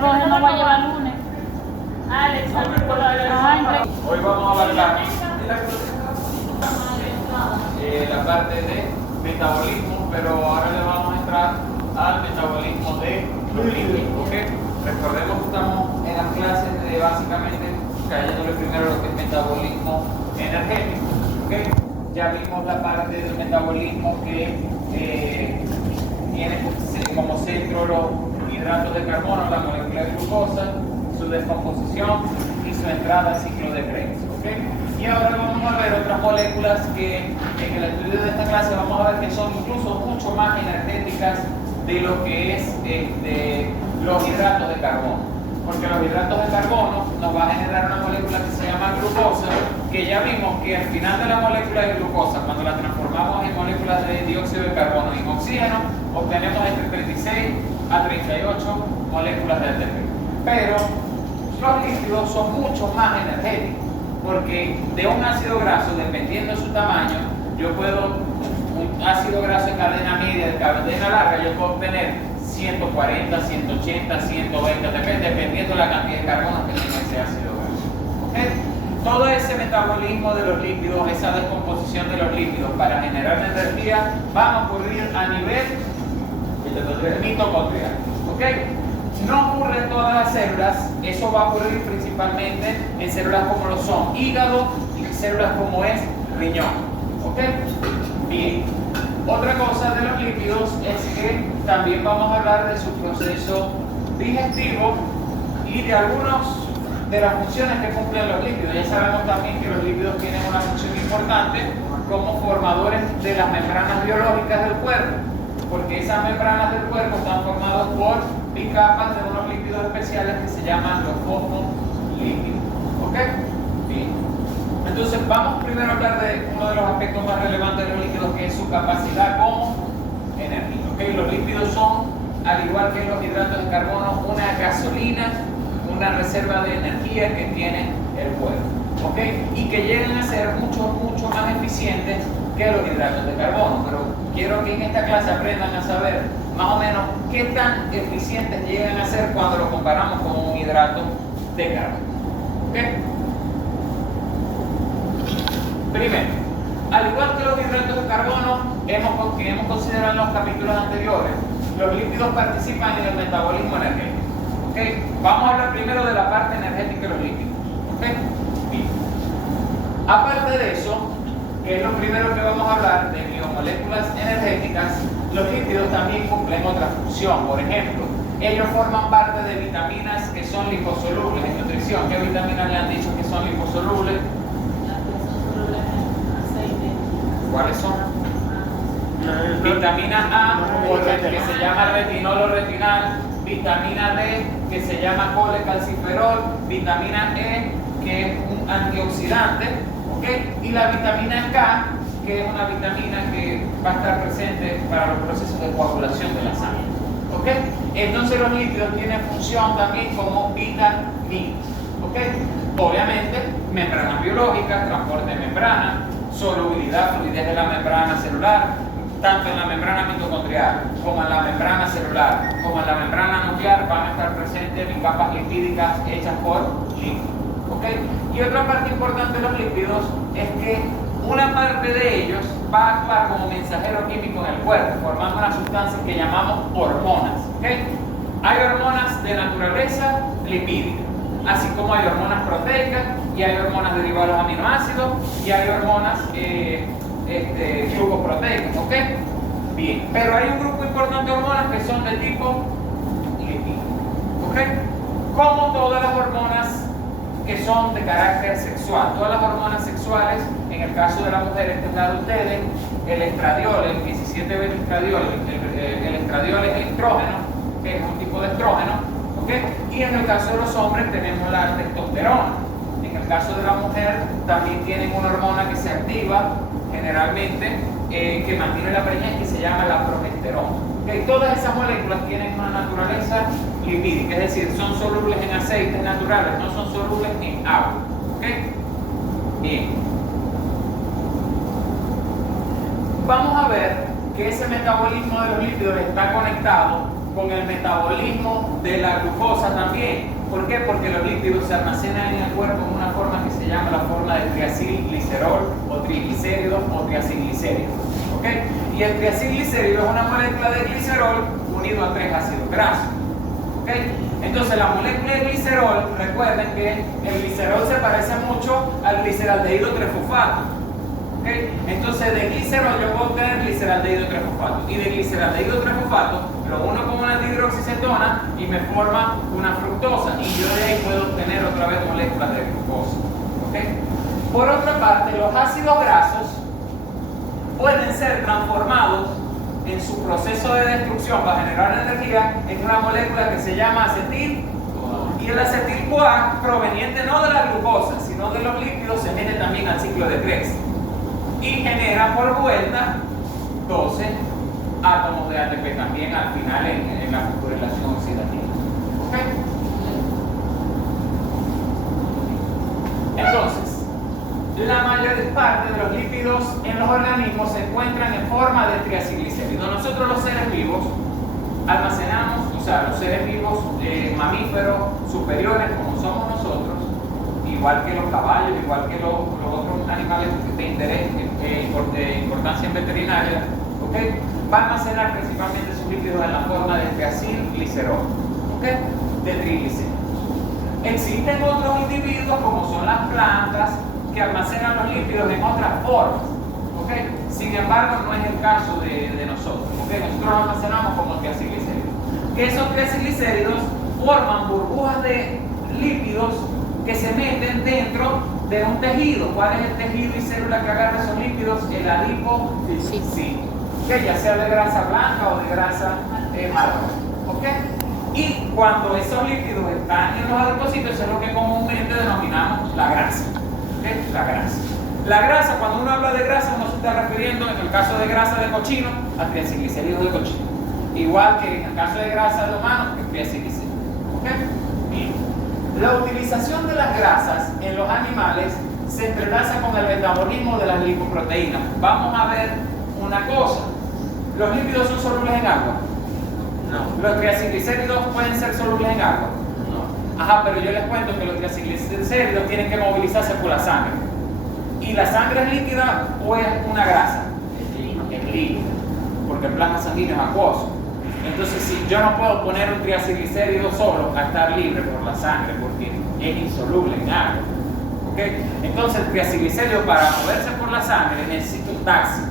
Roger no va a llevar lunes. Alex, Hoy vamos a hablar la parte de metabolismo, pero ahora le vamos a entrar al metabolismo de los lípidos, ¿ok? Recordemos que estamos en las clases de básicamente cayéndole primero lo que es metabolismo energético, ¿ok? Ya vimos la parte del metabolismo que tiene como centro los hidratos de carbono, la molécula de glucosa, su descomposición y su entrada al ciclo de Krebs, ¿ok? Y ahora vamos a ver otras moléculas que en el estudio de esta clase vamos a ver que son incluso mucho más energéticas de lo que es los hidratos de carbono. Porque los hidratos de carbono nos va a generar una molécula que se llama glucosa, que ya vimos que al final de la molécula de glucosa, cuando la transformamos en moléculas de dióxido de carbono y en oxígeno, obtenemos entre 36 a 38 moléculas de ATP. Pero los lípidos son mucho más energéticos, porque de un ácido graso, dependiendo de su tamaño, yo puedo, un ácido graso de cadena media, de cadena larga, yo puedo obtener 140, 180, 120 ATP, dependiendo de la cantidad de carbono que tenga ese ácido graso. ¿Okay? Todo ese metabolismo de los lípidos, esa descomposición de los lípidos para generar energía, va a ocurrir a nivel mitocondrial. ¿Okay? No ocurre en todas las células, eso va a ocurrir principalmente en células como lo son hígado y células como es riñón. ¿Ok? Bien. Otra cosa de los lípidos es que también vamos a hablar de su proceso digestivo y de algunas de las funciones que cumplen los lípidos. Ya sabemos también que los lípidos tienen una función importante como formadores de las membranas biológicas del cuerpo, porque esas membranas del cuerpo están formadas por bicapas de unos lípidos especiales que se llaman los fosfolípidos. ¿Ok? Bien. Entonces vamos primero a hablar de uno de los aspectos más relevantes de los lípidos, que es su capacidad como energía. ¿Ok? Los lípidos son, al igual que los hidratos de carbono, una gasolina, una reserva de energía que tiene el cuerpo. ¿Ok? Y que llegan a ser mucho más eficientes que los hidratos de carbono. Pero quiero que en esta clase aprendan a saber más o menos qué tan eficientes llegan a ser cuando lo comparamos con un hidrato de carbono. ¿Ok? Primero, al igual que los hidratos de carbono que hemos considerado en los capítulos anteriores, los lípidos participan en el metabolismo energético. ¿Okay? Vamos a hablar primero de la parte energética de los lípidos. ¿Okay? Bien. Aparte de eso, que es lo primero que vamos a hablar de biomoléculas energéticas, los lípidos también cumplen otra función. Por ejemplo, ellos forman parte de vitaminas que son liposolubles en nutrición. ¿Qué vitaminas le han dicho que son liposolubles? ¿Cuáles son? Vitamina A, que se llama retinol retinal, vitamina D, que se llama colecalciferol, vitamina E, que es un antioxidante, ¿ok? Y la vitamina K, que es una vitamina que va a estar presente para los procesos de coagulación de la sangre, ¿ok? Entonces los lípidos tienen función también como vitaminas, ¿ok? Obviamente, membranas biológicas, transporte de membrana, solubilidad, fluidez de la membrana celular, tanto en la membrana mitocondrial como en la membrana celular, como en la membrana nuclear van a estar presentes capas lipídicas hechas por lípidos. ¿Okay? Y otra parte importante de los lípidos es que una parte de ellos va a actuar como mensajero químico en el cuerpo, formando unas sustancias que llamamos hormonas. ¿Okay? Hay hormonas de naturaleza lipídica, así como hay hormonas proteicas y hay hormonas derivadas de los aminoácidos y hay hormonas glucoproteicas, ¿ok? Bien, pero hay un grupo importante de hormonas que son de tipo lipídico, ¿ok? Como todas las hormonas que son de carácter sexual. Todas las hormonas sexuales, en el caso de la mujer, esta es la de ustedes, el estradiol, el 17-beta-estradiol, el estradiol es el estrógeno, que es un tipo de estrógeno, ¿ok? Y en el caso de los hombres tenemos la testosterona. En el caso de la mujer también tienen una hormona que se activa generalmente, que mantiene la preñez, que se llama la progesterona. ¿Okay? Todas esas moléculas tienen una naturaleza lipídica, es decir, son solubles en aceites naturales, no son solubles en agua. ¿Okay? Bien. Vamos a ver que ese metabolismo de los lípidos está conectado con el metabolismo de la glucosa también. ¿Por qué? Porque los lípidos se almacenan en el cuerpo en una forma que se llama la forma de triacilglicerol o triglicéridos o triacilglicéridos. ¿Ok? Y el triacilglicérido es una molécula de glicerol unido a 3 ácidos grasos. ¿Ok? Entonces la molécula de glicerol, recuerden que el glicerol se parece mucho al gliceraldehído trifosfato. ¿Ok? Entonces de glicerol yo puedo obtener gliceraldehído trifosfato. Y de gliceraldehído trifosfato lo uno con una dihidroxicetona y me forma una fructosa. Y yo de ahí puedo obtener otra vez moléculas de glucosa. ¿Ok? Por otra parte, los ácidos grasos pueden ser transformados en su proceso de destrucción para generar energía en una molécula que se llama acetil, y el acetil-CoA, proveniente no de la glucosa sino de los lípidos, se mete también al ciclo de Krebs y genera por vuelta 12 átomos de ATP también al final en la fosforilación oxidativa. ¿Ok? Entonces, la mayor parte de los lípidos en los organismos se encuentran en forma de triacilglicéridos. Nosotros los seres vivos almacenamos, o sea, los seres vivos mamíferos superiores como somos nosotros, igual que los caballos, igual que los otros animales de interés, de importancia en veterinaria, ¿okay? Va a almacenar principalmente sus lípidos en la forma de triacilglicerol, ¿okay? De triglicéridos. Existen otros individuos como son las plantas que almacenan los lípidos en otras formas, ¿okay? Sin embargo, no es el caso de nosotros, ¿okay? Nosotros los almacenamos como triacilglicéridos. Que esos triacilglicéridos forman burbujas de lípidos que se meten dentro de un tejido. ¿Cuál es el tejido y célula que agarra esos lípidos? El adipocito, que ya sea de grasa blanca o de grasa marrón, ¿ok? Y cuando esos lípidos están en los adipocitos, eso es lo que comúnmente denominamos la grasa, ¿ok? La grasa. La grasa, cuando uno habla de grasa, uno se está refiriendo, en el caso de grasa de cochino, a triacilglicéridos de cochino. Igual que en el caso de grasa de humano, que es triacilglicéridos, ¿ok? Bien. La utilización de las grasas en los animales se entrelaza con el metabolismo de las lipoproteínas. Vamos a ver una cosa. ¿Los lípidos son solubles en agua? No. ¿Los triacilglicéridos pueden ser solubles en agua? No. Ajá, pero yo les cuento que los triacilglicéridos tienen que movilizarse por la sangre. ¿Y la sangre es líquida o es una grasa? Es líquida. Porque el plasma sanguíneo es acuoso. Entonces, si yo no puedo poner un triacilglicérido solo a estar libre por la sangre porque es insoluble en agua, ¿ok? Entonces, el triacilglicérido para moverse por la sangre necesita un taxi.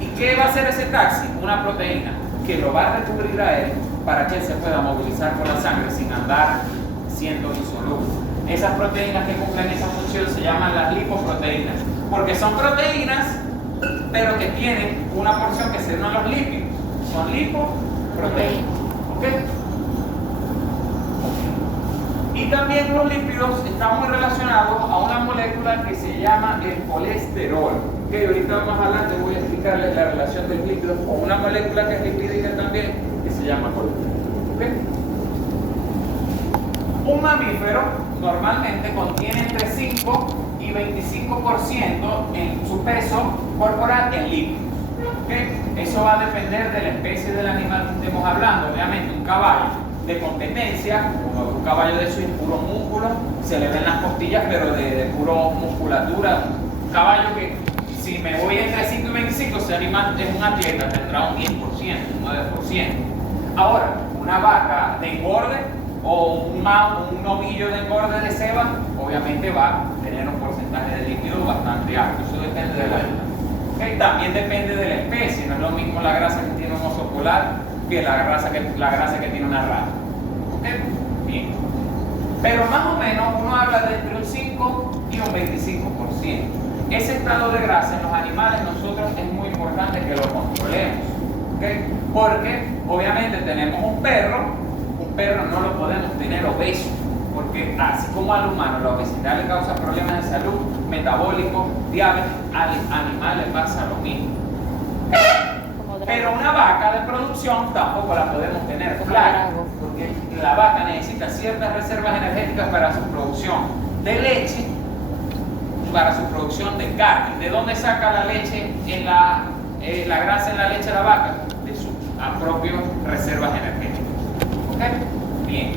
¿Y qué va a hacer ese taxi? Una proteína que lo va a recubrir a él para que él se pueda movilizar por la sangre sin andar siendo insoluble. Esas proteínas que cumplen esa función se llaman las lipoproteínas, porque son proteínas, pero que tienen una porción que se llama los lípidos. Son lipoproteínas, ¿ok? Y también los lípidos están muy relacionados a una molécula que se llama el colesterol. ¿Ok? Ahorita más adelante voy a explicarles la relación del lípido con una molécula que es lipídica también, que se llama colesterol. ¿Ok? Un mamífero normalmente contiene entre 5 y 25% en su peso corporal en lípidos. ¿Okay? Eso va a depender de la especie del animal que estemos hablando. Obviamente un caballo de competencia, un caballo de swing, puro músculo, se le ven las costillas, pero de puro musculatura. Un caballo que si me voy entre 5 y 25, ese animal es un atleta, tendrá un 10%, un 9%. Ahora, una vaca de engorde o un novillo de engorde de ceba, obviamente va a tener un porcentaje de líquido bastante alto. Eso depende de la animal. Okay, también depende de la especie, no es lo mismo la grasa que tiene un oso polar que la grasa que tiene una rata. ¿Okay? Bien. Pero más o menos uno habla de entre un 5 y un 25%. Ese estado de grasa en los animales nosotros es muy importante que lo controlemos. ¿Okay? Porque obviamente tenemos un perro no lo podemos tener obeso. Porque así como al humano la obesidad le causa problemas de salud, metabólicos, diabetes, al animal le pasa lo mismo. Pero una vaca de producción tampoco la podemos tener flaca, porque la vaca necesita ciertas reservas energéticas para su producción de leche, para su producción de carne. ¿De dónde saca la leche en la grasa en la leche de la vaca? De sus apropios reservas energéticas. ¿Ok? Bien.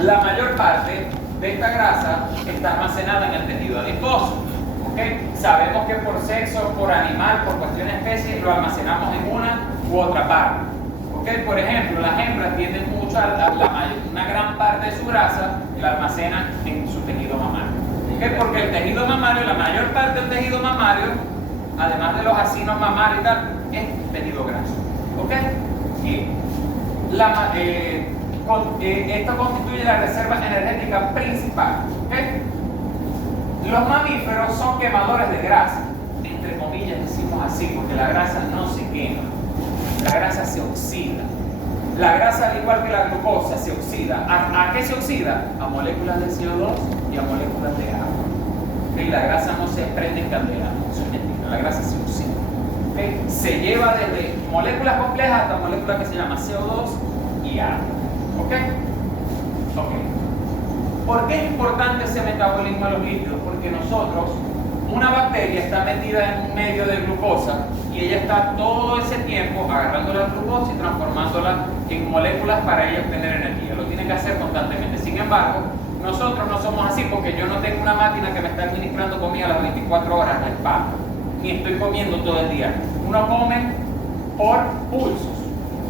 La mayor parte de esta grasa está almacenada en el tejido adiposo. ¿Ok? Sabemos que por sexo, por animal, por cuestión de especie, lo almacenamos en una u otra parte. ¿Ok? Por ejemplo, las hembras tienden mucho una gran parte de su grasa la almacenan en su tejido mamario. ¿Ok? Porque el tejido mamario, la mayor parte del tejido mamario, además de los acinos mamarios y tal, es tejido graso. ¿Ok? Bien. Esto constituye la reserva energética principal. ¿Okay? Los mamíferos son quemadores de grasa, entre comillas decimos así, porque la grasa no se quema, la grasa se oxida. La grasa, al igual que la glucosa, se oxida. ¿A qué se oxida? A moléculas de CO2 y a moléculas de agua. ¿Okay? La grasa no se prende en candela, eso es mentira, la grasa se oxida. ¿Okay? Se lleva desde moléculas complejas hasta moléculas que se llaman CO2 y agua. ¿Ok? Ok. ¿Por qué es importante ese metabolismo de los lípidos? Porque nosotros, una bacteria está metida en un medio de glucosa y ella está todo ese tiempo agarrando la glucosa y transformándola en moléculas para ella obtener energía. Lo tiene que hacer constantemente. Sin embargo, nosotros no somos así porque yo no tengo una máquina que me está administrando comida a las 24 horas en la espalda, ni estoy comiendo todo el día. Uno come por pulsos.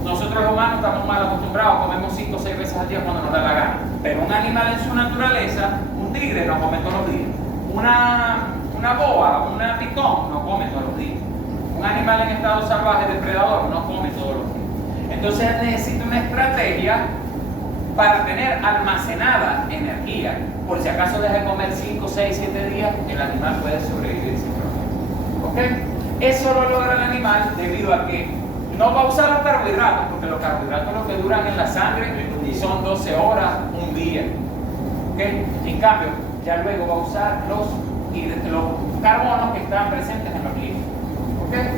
Nosotros los humanos estamos mal acostumbrados, comemos 5 o 6 veces al día cuando nos da la gana. Pero un animal en su naturaleza, un tigre no come todos los días. Una boa, una pitón no come todos los días. Un animal en estado salvaje, depredador, no come todos los días. Entonces necesita una estrategia para tener almacenada energía. Por si acaso deja de comer 5, 6, 7 días, el animal puede sobrevivir sin problema. ¿Ok? Eso lo logra el animal debido a que no va a usar los carbohidratos, porque los carbohidratos lo que duran en la sangre son 12 horas, un día. ¿Okay? En cambio, ya luego va a usar los carbonos que están presentes en los lípidos. ¿Okay?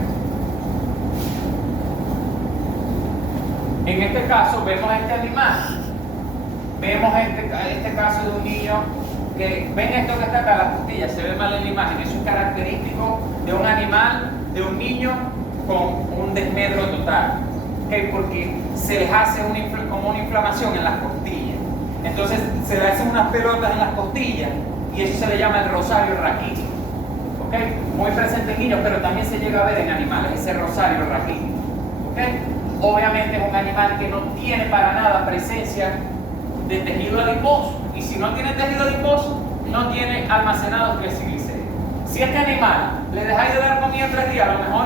En este caso vemos a este animal. Vemos este caso de un niño que, ven esto que está acá, las costillas, se ve mal en la imagen. Eso es característico de un animal, de un niño con un desmedro total, ¿okay? Porque se les hace como una inflamación en las costillas. Entonces se le hacen unas pelotas en las costillas y eso se le llama el rosario raquítico. ¿Okay? Muy presente en niños, pero también se llega a ver en animales, ese rosario raquítico. ¿Okay? Obviamente es un animal que no tiene para nada presencia de tejido adiposo, y si no tiene tejido adiposo, no tiene almacenado triglicéridos. Si este animal le dejáis de dar comida 3 días, a lo mejor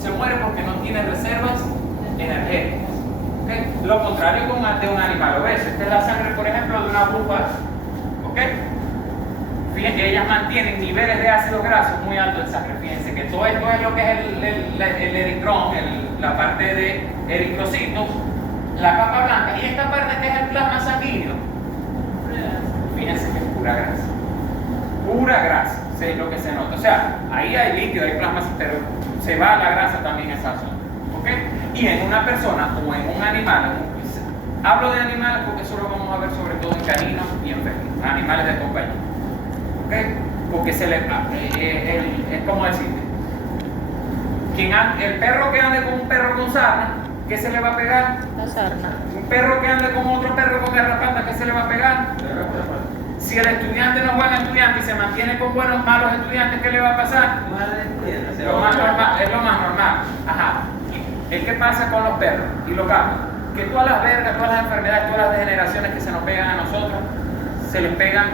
se muere porque no tiene reservas energéticas. ¿Okay? Lo contrario de un animal obeso. Esta es la sangre, por ejemplo, de una búfala. ¿Okay? Fíjense que ellas mantienen niveles de ácidos grasos muy altos en sangre. Fíjense que todo esto es lo que es el eritrón, la parte de eritrocitos, la capa blanca, y esta parte que es el plasma sanguíneo. Fíjense que es pura grasa. Pura grasa, es lo que se nota. O sea, ahí hay líquido, hay plasma, pero se va la grasa también en esa zona. ¿Okay? Y en una persona o en un animal, hablo de animales porque eso lo vamos a ver sobre todo en caninos y en felinos, animales de compañía. ¿Okay? Porque se le es como decirte, el perro que ande con un perro con sarna, ¿qué se le va a pegar? La sarna. Un perro que ande con otro perro con garrapata, ¿qué se le va a pegar? Si el estudiante no es buen estudiante y se mantiene con buenos malos estudiantes, ¿qué le va a pasar? Lo más normal, es lo más normal. Ajá. ¿Qué pasa con los perros y los gatos? Que todas las vergas, todas las enfermedades, todas las degeneraciones que se nos pegan a nosotros, se les pegan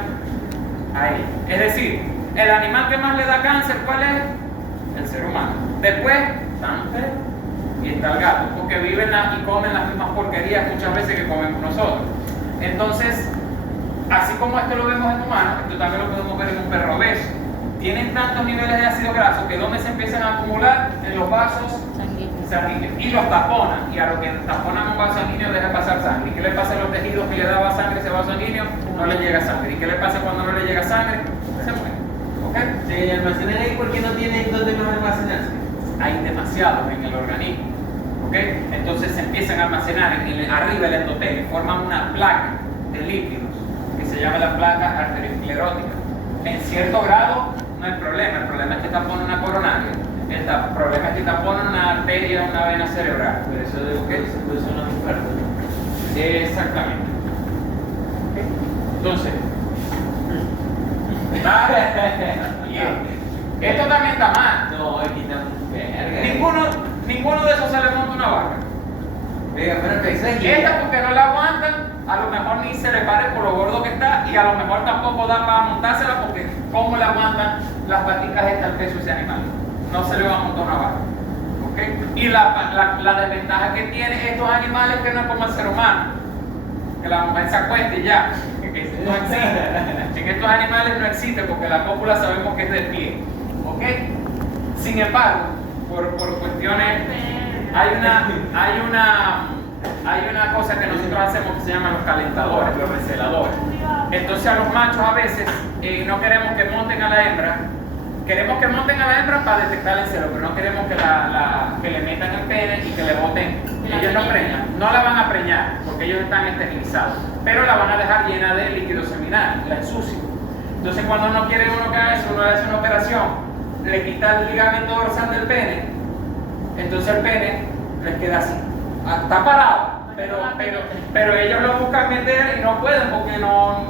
a ellos. Es decir, el animal que más le da cáncer, ¿cuál es? El ser humano. Después, Santa y está el gato, porque viven y comen las mismas porquerías muchas veces que comemos nosotros. Entonces, así como esto lo vemos en humanos, esto también lo podemos ver en un perro obeso. Tienen tantos niveles de ácido graso que donde se empiezan a acumular en los vasos sanguíneos y los taponan, y a lo que taponan un vaso sanguíneo deja pasar sangre. ¿Y qué le pasa a los tejidos que le daba sangre ese vaso sanguíneo? No le llega sangre. ¿Y qué le pasa cuando no le llega sangre? Se muere. ¿Okay? ¿Se almacenan ahí porque no tienen dónde más almacenarse? Hay demasiados en el organismo. ¿Okay? Entonces se empiezan a almacenar arriba del endotelio, forman una placa de lípidos que se llama la placa arteriosclerótica. En cierto grado no hay problema, el problema es que tapona una coronaria. El problema es que taponan una arteria, una vena cerebral. Pero eso de que se produce una infarto. Exactamente. Entonces, esto también está mal. No, aquí está Ninguno de esos se le monta una vaca. Venga, pero que esa es Esta porque no la aguantan, a lo mejor ni se le pare por lo gordo que está y a lo mejor tampoco da para montársela porque cómo le aguantan las paticas estas al peso de ese animal. No se le va a montar una vaca. ¿Okay? Y la desventaja que tienen estos animales es que no es como el ser humano, que la mujer se acueste y ya. Eso no existe. En estos animales no existe porque la cópula sabemos que es de pie. ¿Ok? Sin embargo, por cuestiones, hay una cosa que nosotros hacemos que se llaman los calentadores, los receladores. Entonces a los machos a veces no queremos que monten a la hembra. Queremos que monten a la hembra para detectar el celo, pero no queremos que le metan el pene y que le boten. Ellos no preñan, no la van a preñar porque ellos están esterilizados, pero la van a dejar llena de líquido seminal, la ensucian. Entonces cuando uno quiere que haga eso, uno le hace una operación, le quita el ligamento dorsal del pene, entonces el pene les queda así, está parado, pero ellos lo buscan meter y no pueden porque no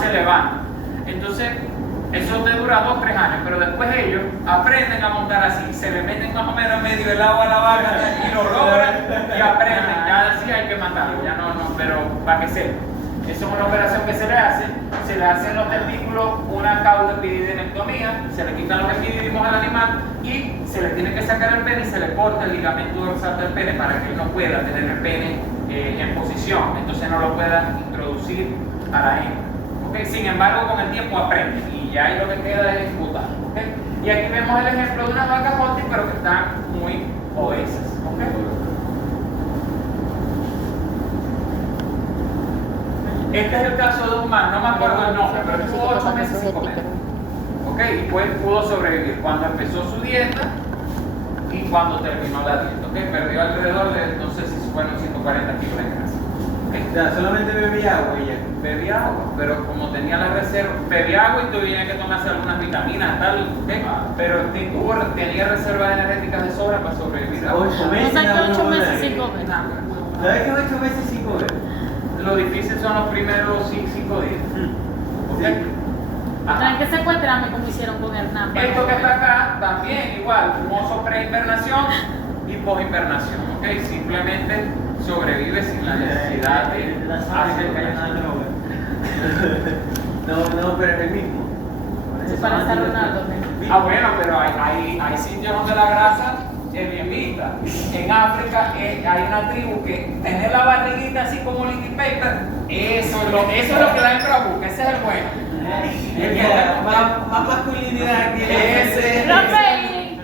se levanta. Entonces, eso te dura 2 o 3 años, pero después ellos aprenden a montar así, se le meten más o menos en medio del agua a la vaca y lo logran y aprenden. Ya sí hay que matarlo, ya no, pero para que sepa. Eso es una operación que se le hace en los testículos una caudepididenectomía, se le quitan los epididimos al animal y se le tiene que sacar el pene y se le corta el ligamento dorsal del pene para que él no pueda tener el pene en posición, entonces no lo pueda introducir a la hembra. ¿Okay? Sin embargo, con el tiempo aprende y ya ahí lo que queda es ejecutar. ¿Okay? Y aquí vemos el ejemplo de unas vacas Holstein, pero que están muy obesas. ¿Okay? Este es el caso de un man, no me acuerdo el nombre, pero estuvo 8 meses sin comer. ¿Okay? Y pues pudo sobrevivir cuando empezó su dieta y cuando terminó la dieta. ¿Okay? Perdió alrededor de, no sé si fueron 140 kilos de grasa. O sea, solamente bebía agua y ya. Bebía agua, pero como tenía la reserva, bebía agua y tenía que tomarse algunas vitaminas, tal, ¿okay? Pero tenía reservas energéticas de sobra para sobrevivir. 8 meses. O sea que 8 meses sin comer. ¿Sabes que 8 meses sin comer? Lo difícil son los primeros 5 días. ¿Okay? ¿Saben que secuestrarme como hicieron con Hernán? Esto que está acá, también igual, mozo preinvernación y postinvernación, ¿ok? Simplemente sobrevive sin la necesidad de hacer droga. No, pero es el mismo. Se parece a Ronaldo. Bueno, pero hay sitios donde la grasa es bien vista. En África hay una tribu que tener la barriguita así como liquid paper, eso es lo que la hembra busca, ese es el bueno. El que da más masculinidad que ese. ¡Lo pedí!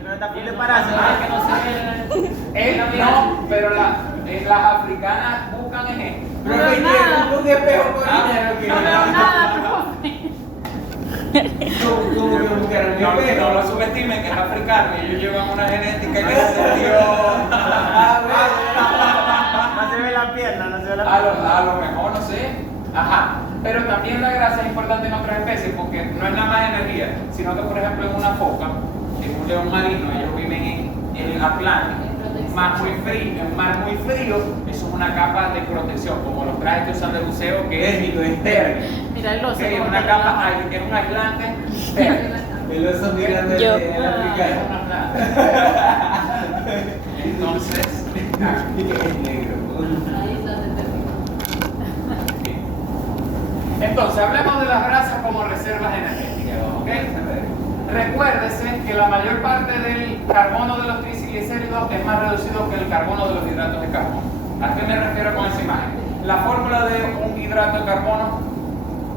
No, pero las africanas buscan en esto. No veo nada. Un espejo con dinero que No veo nada, profe. ¿Cómo que buscaron un No espejo? lo subestimen, que es africano y ellos llevan una genética que se dio. No se ve la pierna, no se ve la A pierna. lo mejor, no sé. Ajá. Pero también la grasa es importante en otras especies porque no es nada más energía, sino que, por ejemplo, en una foca, en un león marino, ellos viven en el Atlántico, en un mar muy frío, eso es una capa de protección, como los trajes que usan de buceo, que es térmico. Mira el oso. Que es como una te capa, relaja. que es un aislante térmico. El oso mirando Yo. el africano. Entonces, Es negro. Entonces, hablemos de las grasas como reservas energéticas, ¿ok? Recuérdese que la mayor parte del carbono de los triglicéridos es más reducido que el carbono de los hidratos de carbono. ¿A qué me refiero con esa imagen? La fórmula de un hidrato de carbono,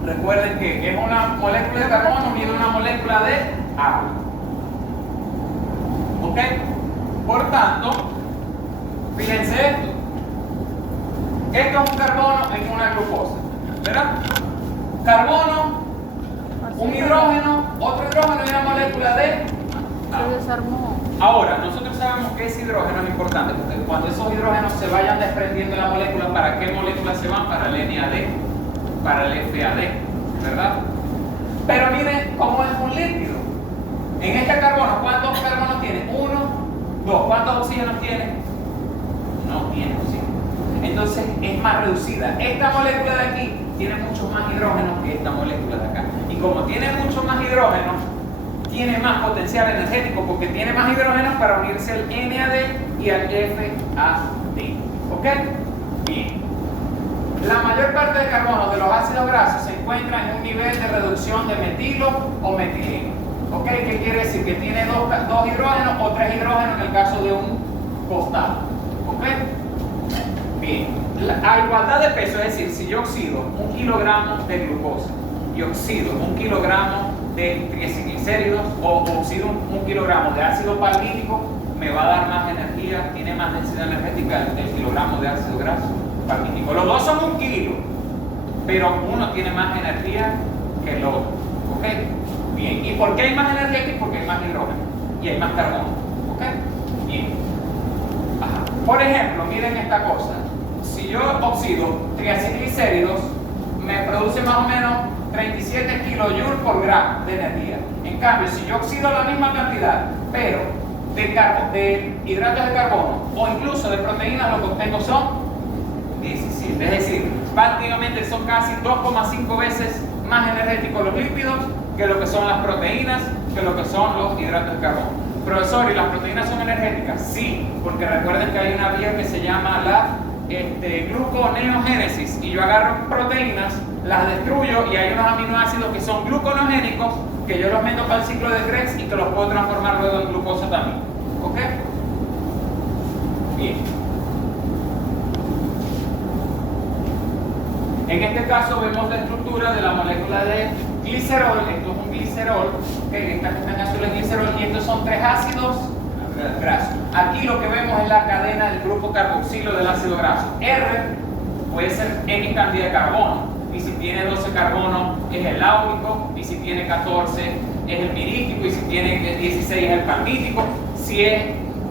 recuerden que es una molécula de carbono unida a una molécula de agua. ¿Ok? Por tanto, fíjense esto. Esto es un carbono en una glucosa, ¿verdad? Carbono, un hidrógeno, otro hidrógeno y una molécula de Se agua. desarmó. Ahora, nosotros sabemos que ese hidrógeno es importante porque cuando esos hidrógenos se vayan desprendiendo de la molécula, ¿para qué moléculas se van? Para el NAD, para el FAD, ¿verdad? Pero miren cómo es un líquido. En este carbono, ¿cuántos carbonos tiene? 1, 2. ¿Cuántos oxígenos tiene? No tiene oxígeno. Entonces es más reducida. Esta molécula de aquí tiene muchos más hidrógenos que esta molécula de acá. Y como tiene muchos más hidrógenos, tiene más potencial energético porque tiene más hidrógenos para unirse al NAD y al FAD. ¿Ok? Bien. La mayor parte de carbonos de los ácidos grasos se encuentra en un nivel de reducción de metilo o metileno. ¿Ok? ¿Qué quiere decir? Que tiene dos hidrógenos o 3 hidrógenos en el caso de un costado. ¿Ok? Bien. A igualdad de peso, es decir, si yo oxido 1 kilogramo de glucosa y oxido 1 kilogramo de triglicéridos o oxido 1 kilogramo de ácido palmítico, me va a dar más energía, tiene más densidad energética el kilogramo de ácido graso palmítico. Los dos son 1 kilo, pero uno tiene más energía que el otro. ¿Ok? Bien. ¿Y por qué hay más energía aquí? Porque hay más hidrógeno y hay más carbono. ¿Ok? Bien. Ajá. Por ejemplo, miren esta cosa. Si yo oxido triglicéridos, me produce más o menos 37 kilojoules por gramo de energía. En cambio, si yo oxido la misma cantidad, pero de hidratos de carbono o incluso de proteínas, lo que obtengo son 17. Es decir, prácticamente son casi 2,5 veces más energéticos los lípidos que lo que son las proteínas, que lo que son los hidratos de carbono. Profesor, ¿y las proteínas son energéticas? Sí, porque recuerden que hay una vía que se llama la gluconeogénesis, y yo agarro proteínas, las destruyo y hay unos aminoácidos que son gluconeogénicos que yo los meto para el ciclo de Krebs y que los puedo transformar luego en glucosa también. ¿Ok? Bien. En este caso vemos la estructura de la molécula de glicerol. Esto es un glicerol, ¿okay? Esta que está en azul es glicerol y estos son 3 ácidos grasos. Aquí lo que vemos es la cadena del grupo carboxilo del ácido graso. R puede ser X cantidad de carbono, y si tiene 12 carbonos es el áurico, y si tiene 14 es el pirítico, y si tiene 16 es el palmítico. Si es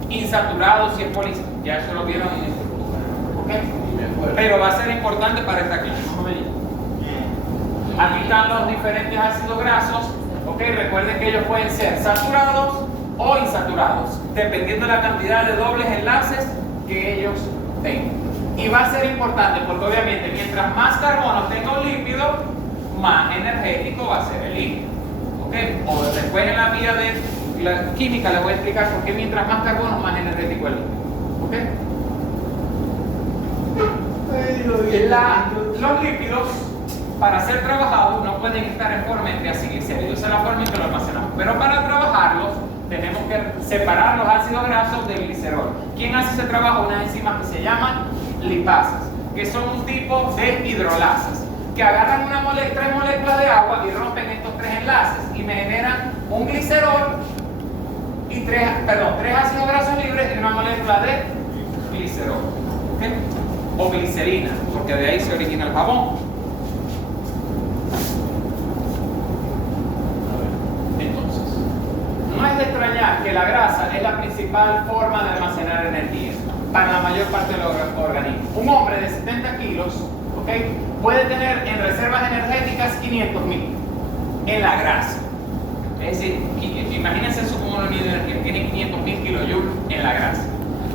insaturado, si es poliinsaturado, ya eso lo vieron en estructura. ¿Ok? Pero va a ser importante para esta clase. Aquí están los diferentes ácidos grasos. ¿Ok? Recuerden que ellos pueden ser saturados o insaturados, dependiendo de la cantidad de dobles enlaces que ellos tengan. Y va a ser importante porque obviamente mientras más carbono tenga un lípido, más energético va a ser el lípido. ¿Okay? O después en la vía de la química les voy a explicar por qué mientras más carbono, más energético el lípido. ¿Okay? Los lípidos, para ser trabajados, no pueden estar en forma de triacilglicéridos. Esa es la forma en que lo almacenamos. Pero para trabajarlos, tenemos que separar los ácidos grasos del glicerol. ¿Quién hace ese trabajo? Unas enzimas que se llaman lipasas, que son un tipo de hidrolasas, que agarran 3 moléculas de agua y rompen estos 3 enlaces y me generan un glicerol y 3 ácidos grasos libres y una molécula de glicerol. ¿Okay? O glicerina, porque de ahí se origina el jabón. Entonces, no es de extrañar que la grasa es la principal forma de almacenar energía para la mayor parte de los organismos. Un hombre de 70 kilos, ¿okay? Puede tener en reservas energéticas 500.000 en la grasa. Es decir, imagínense eso como una unidad de energía, tiene 500.000 kilojoules en la grasa.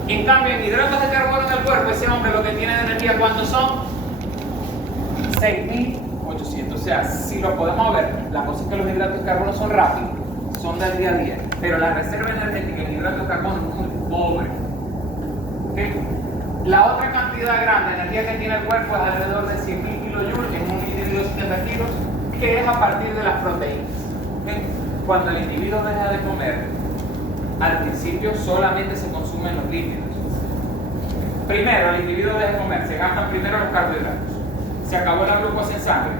En cambio, en hidratos de carbono en el cuerpo, ese hombre lo que tiene de energía, ¿cuántos son? 6.800. O sea, si lo podemos ver, la cosa es que los hidratos de carbono son rápidos, son del día a día, pero la reserva energética en hidratos de carbono es muy pobre. ¿Okay? La otra cantidad grande de energía que tiene el cuerpo es alrededor de 100.000 kilojoules en un individuo de 70 kilos, que es a partir de las proteínas. ¿Okay? Cuando el individuo deja de comer, al principio solamente se consumen los lípidos. Primero, el individuo deja de comer, se gastan primero los carbohidratos. Se acabó la glucosa en sangre,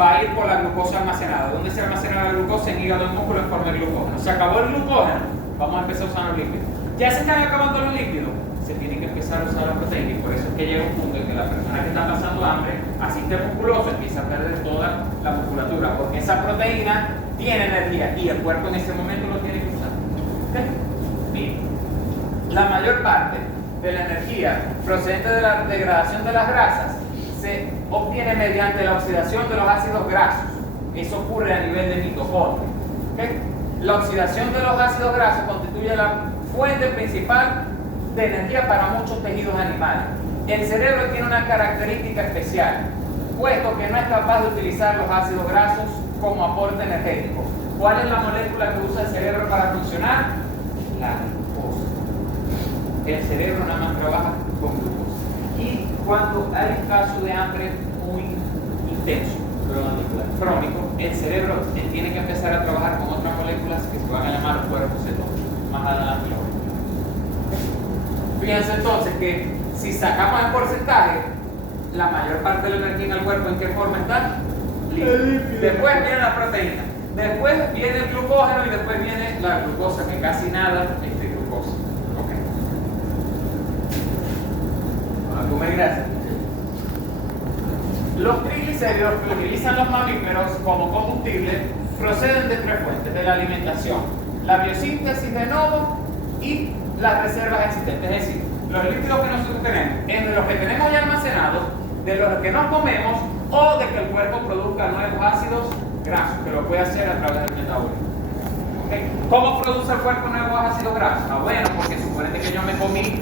va a ir por la glucosa almacenada. ¿Dónde se almacena la glucosa? En hígado y músculo en forma de glucógeno. Se acabó el glucógeno, vamos a empezar a usar los lípidos. Ya se están acabando los lípidos, se tiene que empezar a usar la proteína, y por eso es que llega un punto en que la persona que está pasando hambre, así esté musculoso, empieza a perder toda la musculatura, porque esa proteína tiene energía y el cuerpo en ese momento lo tiene que usar. ¿Okay? Bien. La mayor parte de la energía procedente de la degradación de las grasas se obtiene mediante la oxidación de los ácidos grasos. Eso ocurre a nivel de mitocondria. ¿Okay? La oxidación de los ácidos grasos constituye la fuente principal de energía para muchos tejidos animales. El cerebro tiene una característica especial, puesto que no es capaz de utilizar los ácidos grasos como aporte energético. ¿Cuál es la molécula que usa el cerebro para funcionar? La glucosa. El cerebro nada más trabaja con glucosa. Y cuando hay un caso de hambre muy intenso, crónico, el cerebro tiene que empezar a trabajar con otras moléculas que se van a llamar cuerpos cetónicos. Más adelante lo veremos. Fíjense entonces que si sacamos el porcentaje, la mayor parte de la energía en el cuerpo, ¿en qué forma está? Líquido. Después viene la proteína, después viene el glucógeno y después viene la glucosa, que casi nada es de glucosa. Okay. A comer grasa. Los triglicéridos que utilizan los mamíferos como combustible proceden de tres fuentes de la alimentación: la biosíntesis de novo y las reservas existentes. Es decir, los líquidos que nosotros tenemos, entre los que tenemos ya almacenados, de los que nos comemos o de que el cuerpo produzca nuevos ácidos grasos, que lo puede hacer a través del metabolismo. ¿Okay? ¿Cómo produce el cuerpo nuevos ácidos grasos? Ah, bueno, porque suponete que yo me comí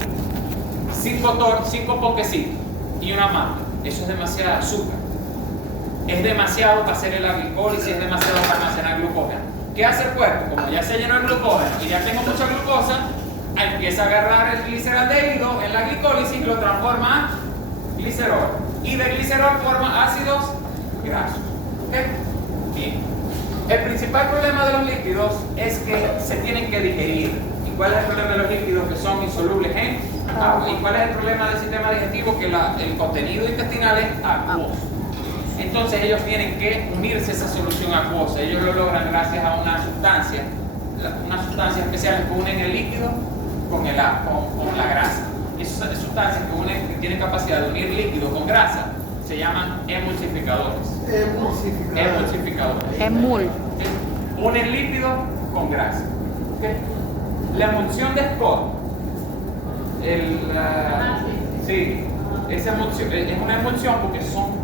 5 ponquecitos y una malta. Eso es demasiado azúcar. Es demasiado para hacer la glicólisis, es demasiado para almacenar glucógeno. ¿Qué hace el cuerpo? Como ya se llenó el glucógeno y ya tengo mucha glucosa, empieza a agarrar el gliceraldehído en la glicólisis y lo transforma a glicerol. Y de glicerol forma ácidos grasos. ¿Okay? Bien. El principal problema de los líquidos es que se tienen que digerir. ¿Y cuál es el problema de los líquidos? Que son insolubles en agua. ¿Y cuál es el problema del sistema digestivo? Que el contenido intestinal es acuoso. Entonces ellos tienen que unirse a esa solución acuosa. Ellos lo logran gracias a una sustancia especial que unen el líquido con la grasa. Esas sustancias que tienen capacidad de unir líquido con grasa se llaman emulsificadores. Emulsificadores. Emul. Unen líquido con grasa. ¿Okay? La emulsión de Scott, sí, esa emulsión, es una emulsión porque son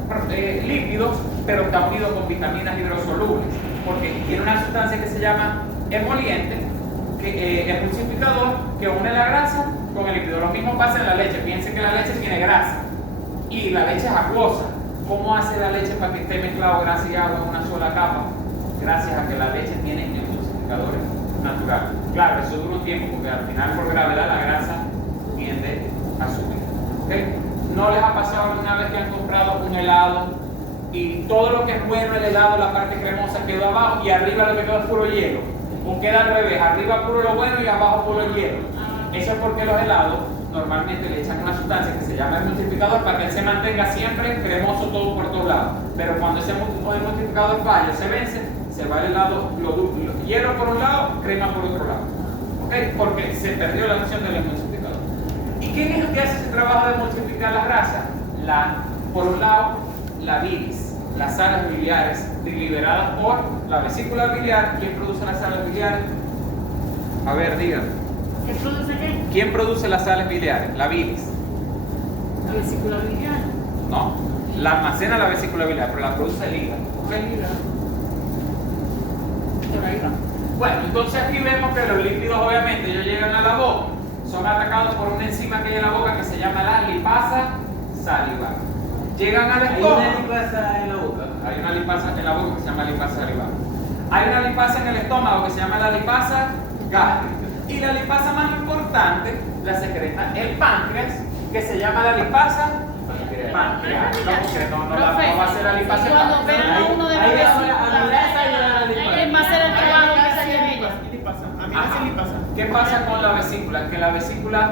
líquidos, pero están unidos con vitaminas hidrosolubles, porque tiene una sustancia que se llama emoliente, emulsificador, que une la grasa con el líquido. Lo mismo pasa en la leche. Piensen que la leche tiene grasa y la leche es acuosa. ¿Cómo hace la leche para que esté mezclado grasa y agua en una sola capa? Gracias a que la leche tiene emulsificadores naturales. Claro, eso dura un tiempo porque al final por gravedad la grasa tiende a subir. ¿Okay? ¿No les ha pasado alguna vez que han comprado un helado y todo lo que es bueno el helado, la parte cremosa quedó abajo y arriba lo que quedó es puro hielo? O queda al revés, arriba puro lo bueno y abajo puro el hielo. Eso es porque los helados normalmente le echan una sustancia que se llama emulsificador para que él se mantenga siempre cremoso todo por todos lados. Pero cuando ese emulsificador falla, se vence, se va el helado, hielo por un lado, crema por otro lado. ¿Okay? Porque se perdió la función del emulsificador. ¿Y quién es el que hace ese trabajo de emulsificar la grasa? Por un lado, la bilis, las sales biliares liberadas por la vesícula biliar. ¿Quién produce las sales biliares? A ver, díganme. ¿Qué produce qué? ¿Quién produce las sales biliares? La bilis. La vesícula biliar. No, la almacena la vesícula biliar, pero la produce el hígado. El hígado. Bueno, entonces aquí vemos que los lípidos obviamente ellos llegan a la boca, son atacados por una enzima que hay en la boca que se llama la lipasa salivar. Llegan al estómago. ¿Hay una lipasa en la boca? Hay una lipasa en la boca que se llama lipasa salivar. Hay una lipasa en el estómago que se llama la lipasa gástrica. Y la lipasa más importante la secreta el páncreas, que se llama la lipasa pancreas. No va a ser la lipasa Cuando pancreas. vean a uno de Ahí la ahora amilasa y la lipasa. él va a hacer el trabajo que hacía ella. Ajá. ¿Qué pasa con la vesícula? Que la vesícula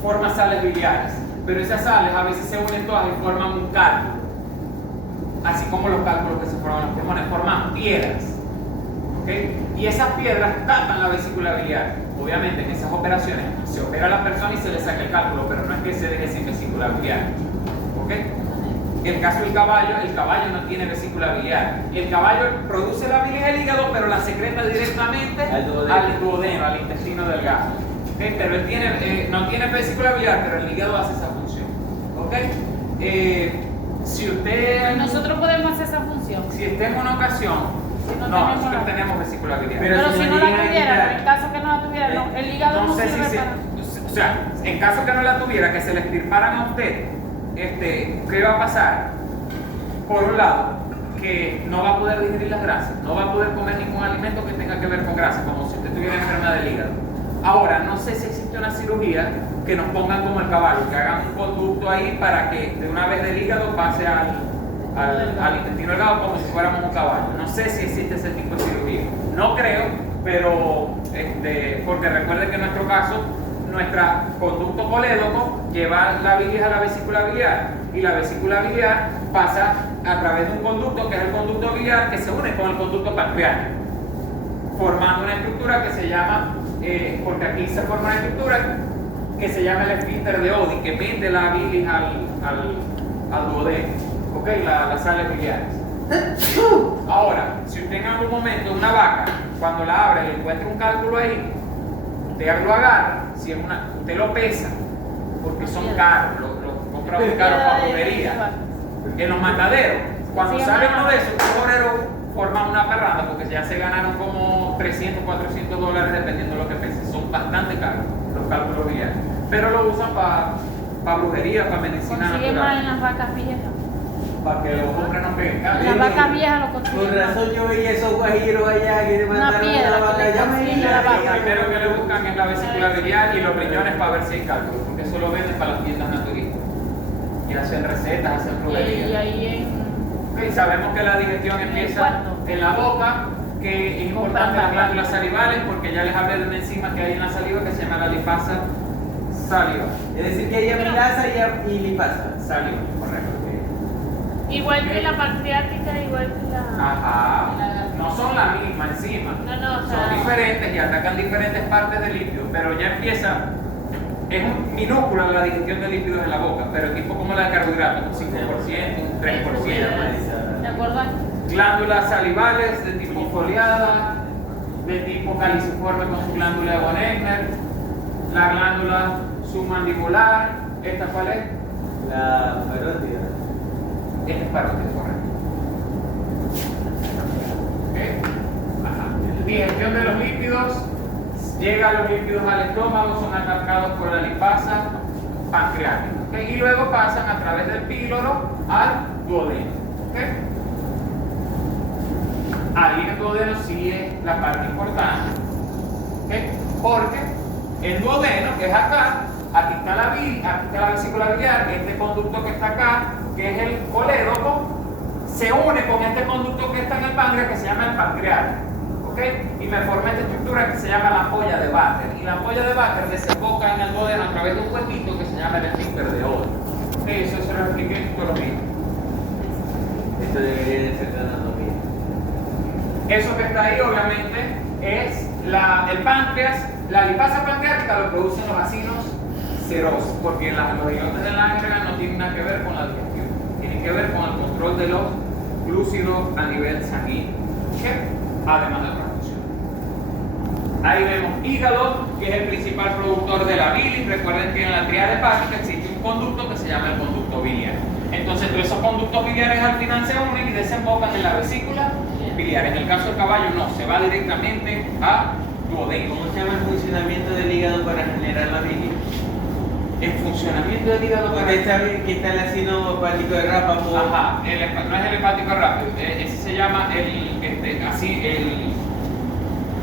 forma sales biliares, pero esas sales a veces se unen todas y forman un cálculo. Así como los cálculos que se forman los pulmones, forman piedras. ¿Okay? Y esas piedras tapan la vesícula biliar. Obviamente en esas operaciones se opera a la persona y se le saca el cálculo, pero no es que se deje sin vesícula biliar. ¿Okay? En el caso del caballo, el caballo no tiene vesícula biliar. El caballo produce la bilis del hígado, pero la secreta directamente al duodeno, al intestino delgado. ¿Okay? Pero él no tiene vesícula biliar, pero el hígado hace esa función. ¿Okay? Si usted... Nosotros podemos hacer esa función. Si usted en una ocasión Si no, No, tenemos nosotros la- tenemos vesícula biliar. Pero si no la llega a tuviera, quitar- en caso que no la tuviera, no, el hígado no No sé sirve si para... o sea, en caso que no la tuviera, que se le extirparan a usted, ¿qué va a pasar? Por un lado, que no va a poder digerir las grasas, no va a poder comer ningún alimento que tenga que ver con grasa, como si usted tuviera enfermedad del hígado. Ahora, no sé si existe una cirugía que nos pongan como el caballo, que hagan un conducto ahí para que de una vez del hígado pase al intestino delgado como si fuéramos un caballo. No sé si existe ese tipo de cirugía. No creo, pero porque recuerde que en nuestro caso, nuestro conducto colédoco lleva la bilis a la vesícula biliar y la vesícula biliar pasa a través de un conducto que es el conducto biliar que se une con el conducto pancreático, formando una estructura que se llama, porque aquí se forma una estructura que se llama el esfínter de Oddi, que mete la bilis al duodeno, ¿ok? Las sales biliares. Ahora, si usted en algún momento una vaca, cuando la abre, le encuentra un cálculo ahí, usted lo agarra, si es usted lo pesa, porque son caros, lo compra muy caro para brujería. En los mataderos, cuando Sí, sale mamá. uno de esos, los oreros forman una parranda porque ya se ganaron como 300, 400 dólares dependiendo de lo que pese. Son bastante caros los cálculos biliares, pero lo usan para brujería, para medicina Consigue más en natural, las vacas viejas. para que los hombres no peguen. Las vacas viejas lo Con consiguen más. razón yo veía esos guajiros allá que le Una mandaron piedra la que vaca. le Ya me consiguen vi a la ahí. vaca. Lo primero que le buscan es la vesícula biliar y los riñones para ver si hay cálculo, porque eso lo venden para las tiendas naturistas. Y hacen recetas, hacen Y brujería. ahí Ok, sabemos que la digestión En el empieza cuarto. en la boca, que es importante las glándulas salivales, porque ya les hablé de una enzima que hay en la saliva que se llama la lipasa saliva. Es decir, que hay amilasa y lipasa. Saliva, correcto. igual que la pancreática, igual que la... Ajá, no son la misma enzima, No, no, o sea- son diferentes y atacan diferentes partes del líquido, pero ya empieza, es minúscula la digestión de lípidos en la boca, pero tipo como la de carbohidratos, un 5%, un 3%. ¿De acuerdo? Glándulas salivales de tipo foliada, de tipo caliciforme con su glándula de von Wegner, la glándula submandibular, ¿esta cuál es? La parótida. Esta es parótida, correcto. ¿Ok? Ajá. Digestión de los lípidos, llegan los lípidos al estómago, son atacados por la lipasa pancreática, ¿ok? Y luego pasan a través del píloro al duodeno, ¿ok? Ahí el duodeno sí es la parte importante, ¿ok? Porque el duodeno, que es acá, aquí está la vesícula biliar, este conducto que está acá, que es el colédoco, se une con este conducto que está en el páncreas, que se llama el pancreático, ¿ok? Y me forma esta estructura que se llama la ampolla de Baker, y la ampolla de Baker desemboca en el duodeno a través de un huequito que se llama el esfínter de Oddi. ¿Ok? Eso se lo expliqué en psicología. Esto debería de ser anatomía. Eso que está ahí obviamente es el páncreas, la lipasa pancreática lo producen los acinos serosos, porque los islotes de Langerhans no tienen nada que ver con la digestión, tienen que ver con el control de los glúcidos a nivel sanguíneo, ¿ok? Además de otras funciones. Ahí vemos hígado, que es el principal productor de la bilis. Recuerden que en la tríada hepática existe un conducto que se llama el conducto biliar. Entonces todos esos conductos biliares al final se unen y desembocan en la vesícula biliar. En el caso del caballo no, se va directamente a duodeno. ¿Cómo se llama el funcionamiento del hígado para generar la bilis? El funcionamiento del hígado Porque para está que está el ácido hepático de Rápapo. Ajá, no es el hepático rápido, ese se llama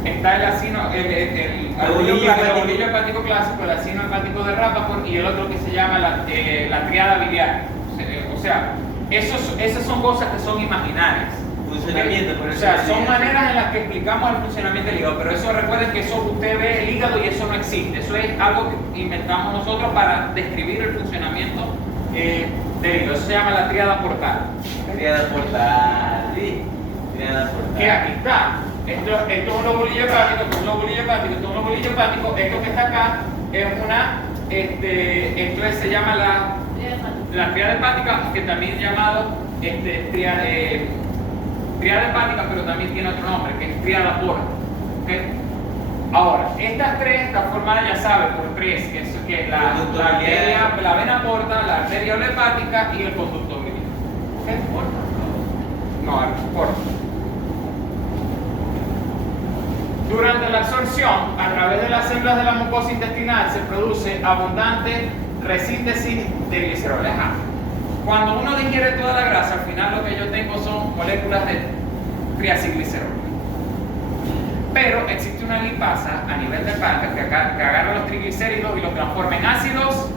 está el ácido, el albulillo hepático clásico, el ácido hepático de Rappaport y el otro que se llama la triada biliar. O sea, esas son cosas que son imaginarias. Funcionamiento, por O eso sea, decía. son maneras en las que explicamos el funcionamiento del hígado, pero eso recuerden que eso usted ve el hígado y eso no existe. Eso es algo que inventamos nosotros para describir el funcionamiento del hígado. Eso se llama la triada portal. Triada portal. Sí. Triada portal. Que aquí está. Esto es un lobulillo hepático, esto es un lobulillo hepático, esto es un lobulillo hepático. Esto que está acá es se llama la triada hepática, que también llamado triada hepática, pero también tiene otro nombre, que es triada porta. ¿Okay? Ahora, estas tres están formadas, ya saben, por tres, que es la vena porta, la arteria hepática y el conducto biliar. ¿Okay? No, porta. Durante la absorción, a través de las células de la mucosa intestinal se produce abundante resíntesis de gliceroles. Cuando uno digiere toda la grasa, al final lo que yo tengo son moléculas de triacilglicerol. Pero existe una lipasa a nivel del páncreas que agarra los triglicéridos y los transforma en ácidos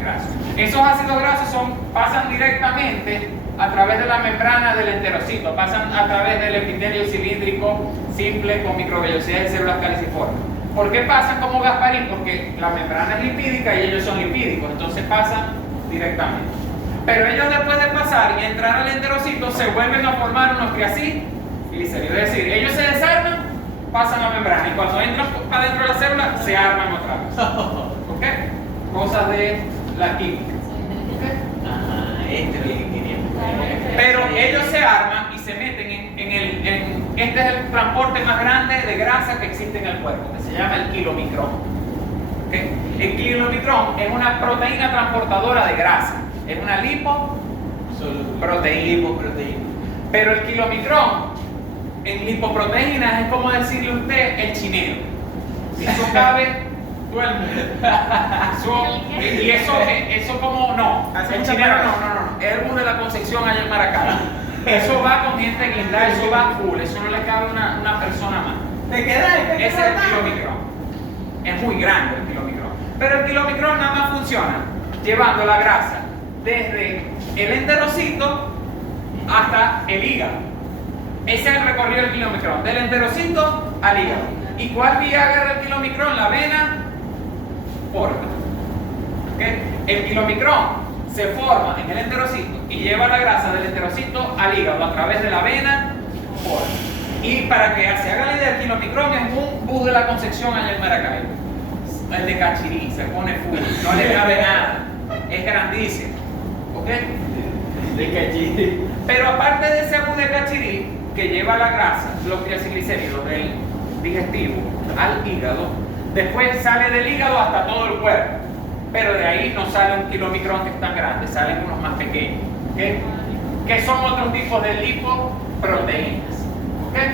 grasos. Esos ácidos grasos pasan directamente a través de la membrana del enterocito, pasan a través del epitelio cilíndrico simple con microvellosidad de células caliciformes. ¿Por qué pasan como Gasparín? Porque la membrana es lipídica y ellos son lipídicos, entonces pasan directamente. Pero ellos después de pasar y entrar al enterocito se vuelven a formar unos triacilglicéridos, es decir, ellos se desarman, pasan a la membrana y cuando entran para dentro de la célula se arman otra vez. ¿Ok? Cosas de la química. Pero ellos se arman y se meten este es el transporte más grande de grasa que existe en el cuerpo, que se llama el kilomicrón. ¿Okay? El kilomicrón es una proteína transportadora de grasa, es una lipoproteína. Pero el kilomicrón en lipoproteínas es como decirle a usted el chinero. Eso cabe todo el mundo. Y eso como no. El chinero no. Es el bus de la Concepción allá en Maracay. Eso va con gente guindada, eso va full, eso no le cabe una persona más. ¿Te quedas? Ese es el kilomicrón. Es muy grande el kilomicrón. Pero el kilomicrón nada más funciona llevando la grasa desde el enterocito hasta el hígado. Ese es el recorrido del kilomicrón, del enterocito al hígado. ¿Y cuál vía agarra el kilomicrón? La vena porta. ¿Okay? El kilomicrón se forma en el enterocito y lleva la grasa del enterocito al hígado a través de la vena porta. Y para que se haga la idea, el kilomicrón es un bus de la Concepción allá en Maracay. El de Cachirí, se pone full, no le cabe nada, es grandísimo. ¿Ok? De Cachirí. Pero aparte de ese bus de Cachirí que lleva la grasa, los triacilglicéridos del digestivo al hígado, después sale del hígado hasta todo el cuerpo. Pero de ahí no sale un kilomicrón que es tan grande, salen unos más pequeños, ¿okay? Que son otros tipos de lipoproteínas. ¿Okay?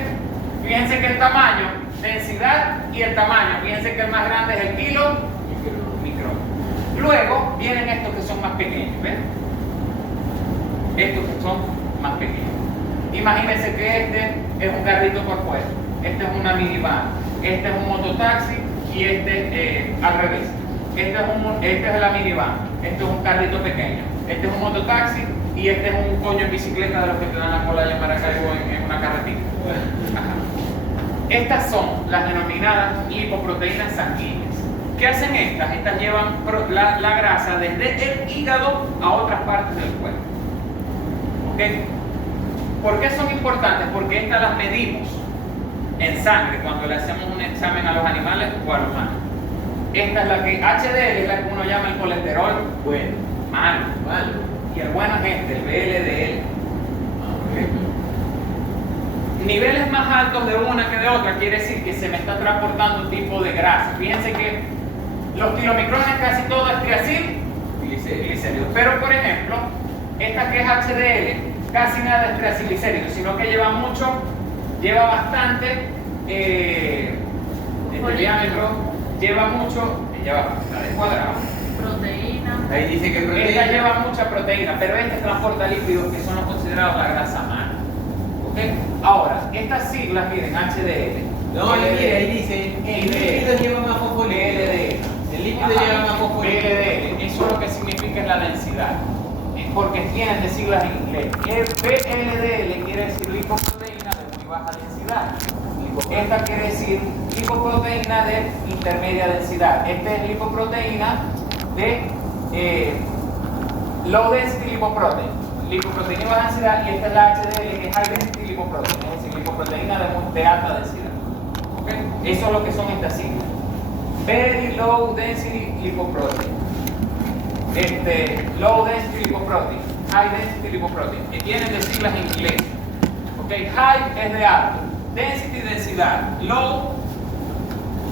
Fíjense que el tamaño, densidad y el tamaño, fíjense que el más grande es el kilomicrón. Luego vienen estos que son más pequeños, ¿ven? Estos que son más pequeños. Imagínense que este es un carrito por fuera, este es una minivan, este es un mototaxi y este al revés. Este es la minivan, este es un carrito pequeño, este es un mototaxi y este es un coño en bicicleta de los que te dan la cola allá en Maracaibo en una carretilla. Ajá. Estas son las denominadas lipoproteínas sanguíneas. ¿Qué hacen estas? Estas llevan la grasa desde el hígado a otras partes del cuerpo. ¿Okay? ¿Por qué son importantes? Porque estas las medimos en sangre cuando le hacemos un examen a los animales o a los humanos. Esta es la que HDL es la que uno llama el colesterol bueno, malo. Y el bueno es este, el VLDL. ¿Okay? Niveles más altos de una que de otra quiere decir que se me está transportando un tipo de grasa. Fíjense que los kilomicrones casi todo es triacilglicéridos. Pero por ejemplo, esta que es HDL, casi nada es triacilglicéridos, sino que lleva bastante diámetro. Lleva mucho, la de cuadrado. Proteína. Ahí dice que proteína. Esta lleva mucha proteína, pero este transporta lípidos que son los considerados la grasa mala. ¿Okay? Ahora, estas siglas, miren, HDL. No, mire, ahí dice, el lípido lleva más fosfolípido. El lípido lleva más fosfolípido. PLDL, eso lo que significa es la densidad. Porque tienen de siglas en inglés. El PLDL quiere decir lipoproteína de muy baja densidad. Esta quiere decir lipoproteína de intermedia densidad. Esta es lipoproteína de low density lipoprotein. Lipoproteína de baja densidad, y esta es la HDL, que es high density lipoprotein, es decir, lipoproteína de alta densidad. ¿Okay? Eso es lo que son estas siglas. Very low density lipoprotein. Low density lipoprotein, high density lipoprotein, que tienen de siglas en inglés. ¿Okay? High es de alto. Density, densidad. Low,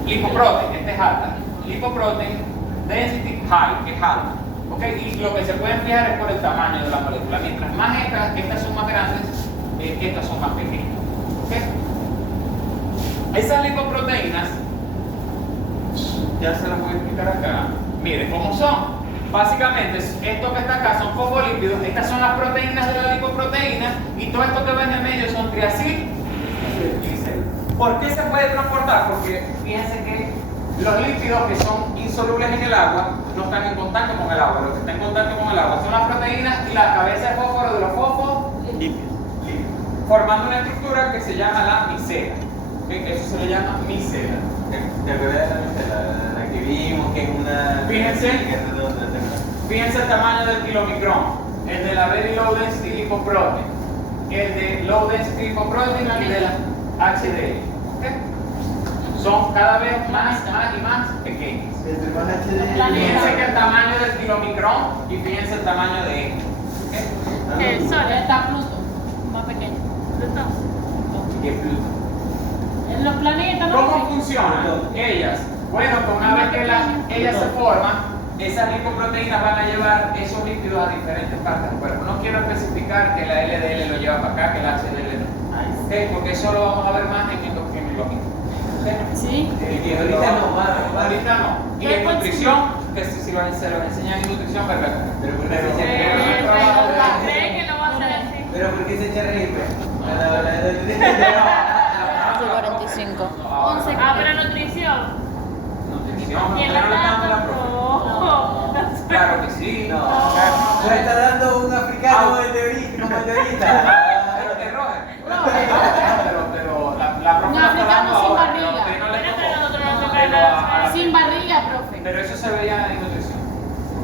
lipoprotein, esta es alta. Lipoprotein, density, high, que es alta. ¿Okay? Y lo que se puede fijar es por el tamaño de la molécula. Mientras más estas son más grandes, estas son más pequeñas. ¿Okay? Esas lipoproteínas, ya se las voy a explicar acá. Miren cómo son. Básicamente, esto que está acá son fosfolípidos, estas son las proteínas de la lipoproteína y todo esto que ven en medio son triacilglicéridos. ¿Por qué se puede transportar? Porque fíjense que los lípidos que son insolubles en el agua no están en contacto con el agua. Lo que está en contacto con el agua son las proteínas y la cabeza de fósforo de los fosfolípidos, formando una estructura que se llama la micela. Eso se le llama micela. ¿Te acuerdas de la micela? La que vimos, que es una... Fíjense. que es redonda, ¿te acuerdas? Fíjense el tamaño del kilomicrón, el de la very low density lipoprotein, el de low density lipoprotein y de la HDL. ¿Okay? Son cada vez más y más pequeños. Entre más HD. Fíjense que el tamaño del kilomicrón y fíjense el tamaño de este. ¿Okay? El sol. Está Pluto, más pequeño. ¿Qué Pluto? En los planetas, ¿no? ¿Cómo funcionan ellas? Bueno, que una vez que ellas se forman, esas lipoproteínas van a llevar esos lípidos a diferentes partes del cuerpo. No quiero especificar que la LDL lo lleva para acá, que la HDL no. ¿Okay? Porque eso lo vamos a ver más en endocrinología. ¿Okay? Sí. Y ahorita no, Ahorita no. Y en nutrición, que si se los enseñan en nutrición, perfecto. Pero ¿por qué Pero se echa a pero reír? el trabajo de- Cree que lo va a hacer así. Pero ¿por qué se echa a reír? Hace 45. Ah, pero nutrición. Nutrición, ¿Quién no la le está damos la dando? profe. No. Claro que sí. No. Lo está dando un africano de teorista, como teorista. Pero de Roger. Pero la profe Un no está dando africano sin ahora, barriga. pero usted no le Pero tocó. nosotros no tocamos Pero nada. Sin barriga, profe. Pero eso se veía en nutrición.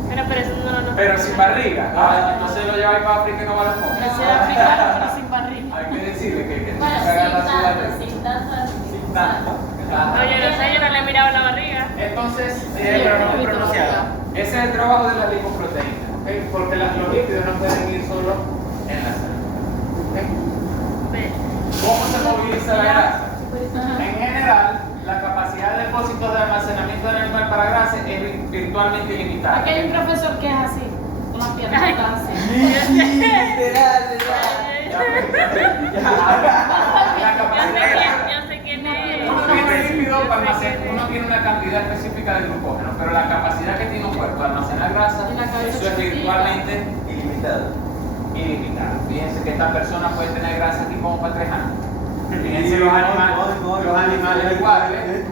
Pero eso no. Pero sin barriga. Ah, entonces lo lleva ahí para África y no va a la Ese esposa. era africano, pero sin barriga. Hay que decirle que tiene Bueno, que cagar la ciudad. sin tanto. Sin tanto. No, yo no sé, yo no le he mirado la barriga. Entonces, pero no ese es el trabajo de la lipoproteína, ¿ok? Porque los lípidos no pueden ir solo en la sangre. ¿Ok? Ve. ¿Cómo se moviliza la grasa? En general, la capacidad de depósitos de almacenamiento del animal para grasa es virtualmente ilimitada. Aquí hay un profesor que es así, con las piernas Ay. así. Literal, Yo sé quién es. Uno tiene lípido para almacenar, uno tiene una cantidad específica de glucógeno, pero la capacidad que tiene un cuerpo de almacenar grasa, Y la cabeza eso es chiquita. virtualmente ilimitado. ilimitada. Fíjense que esta persona puede tener grasa aquí como para 3 años. Fíjense los animales iguales. Los animales iguales.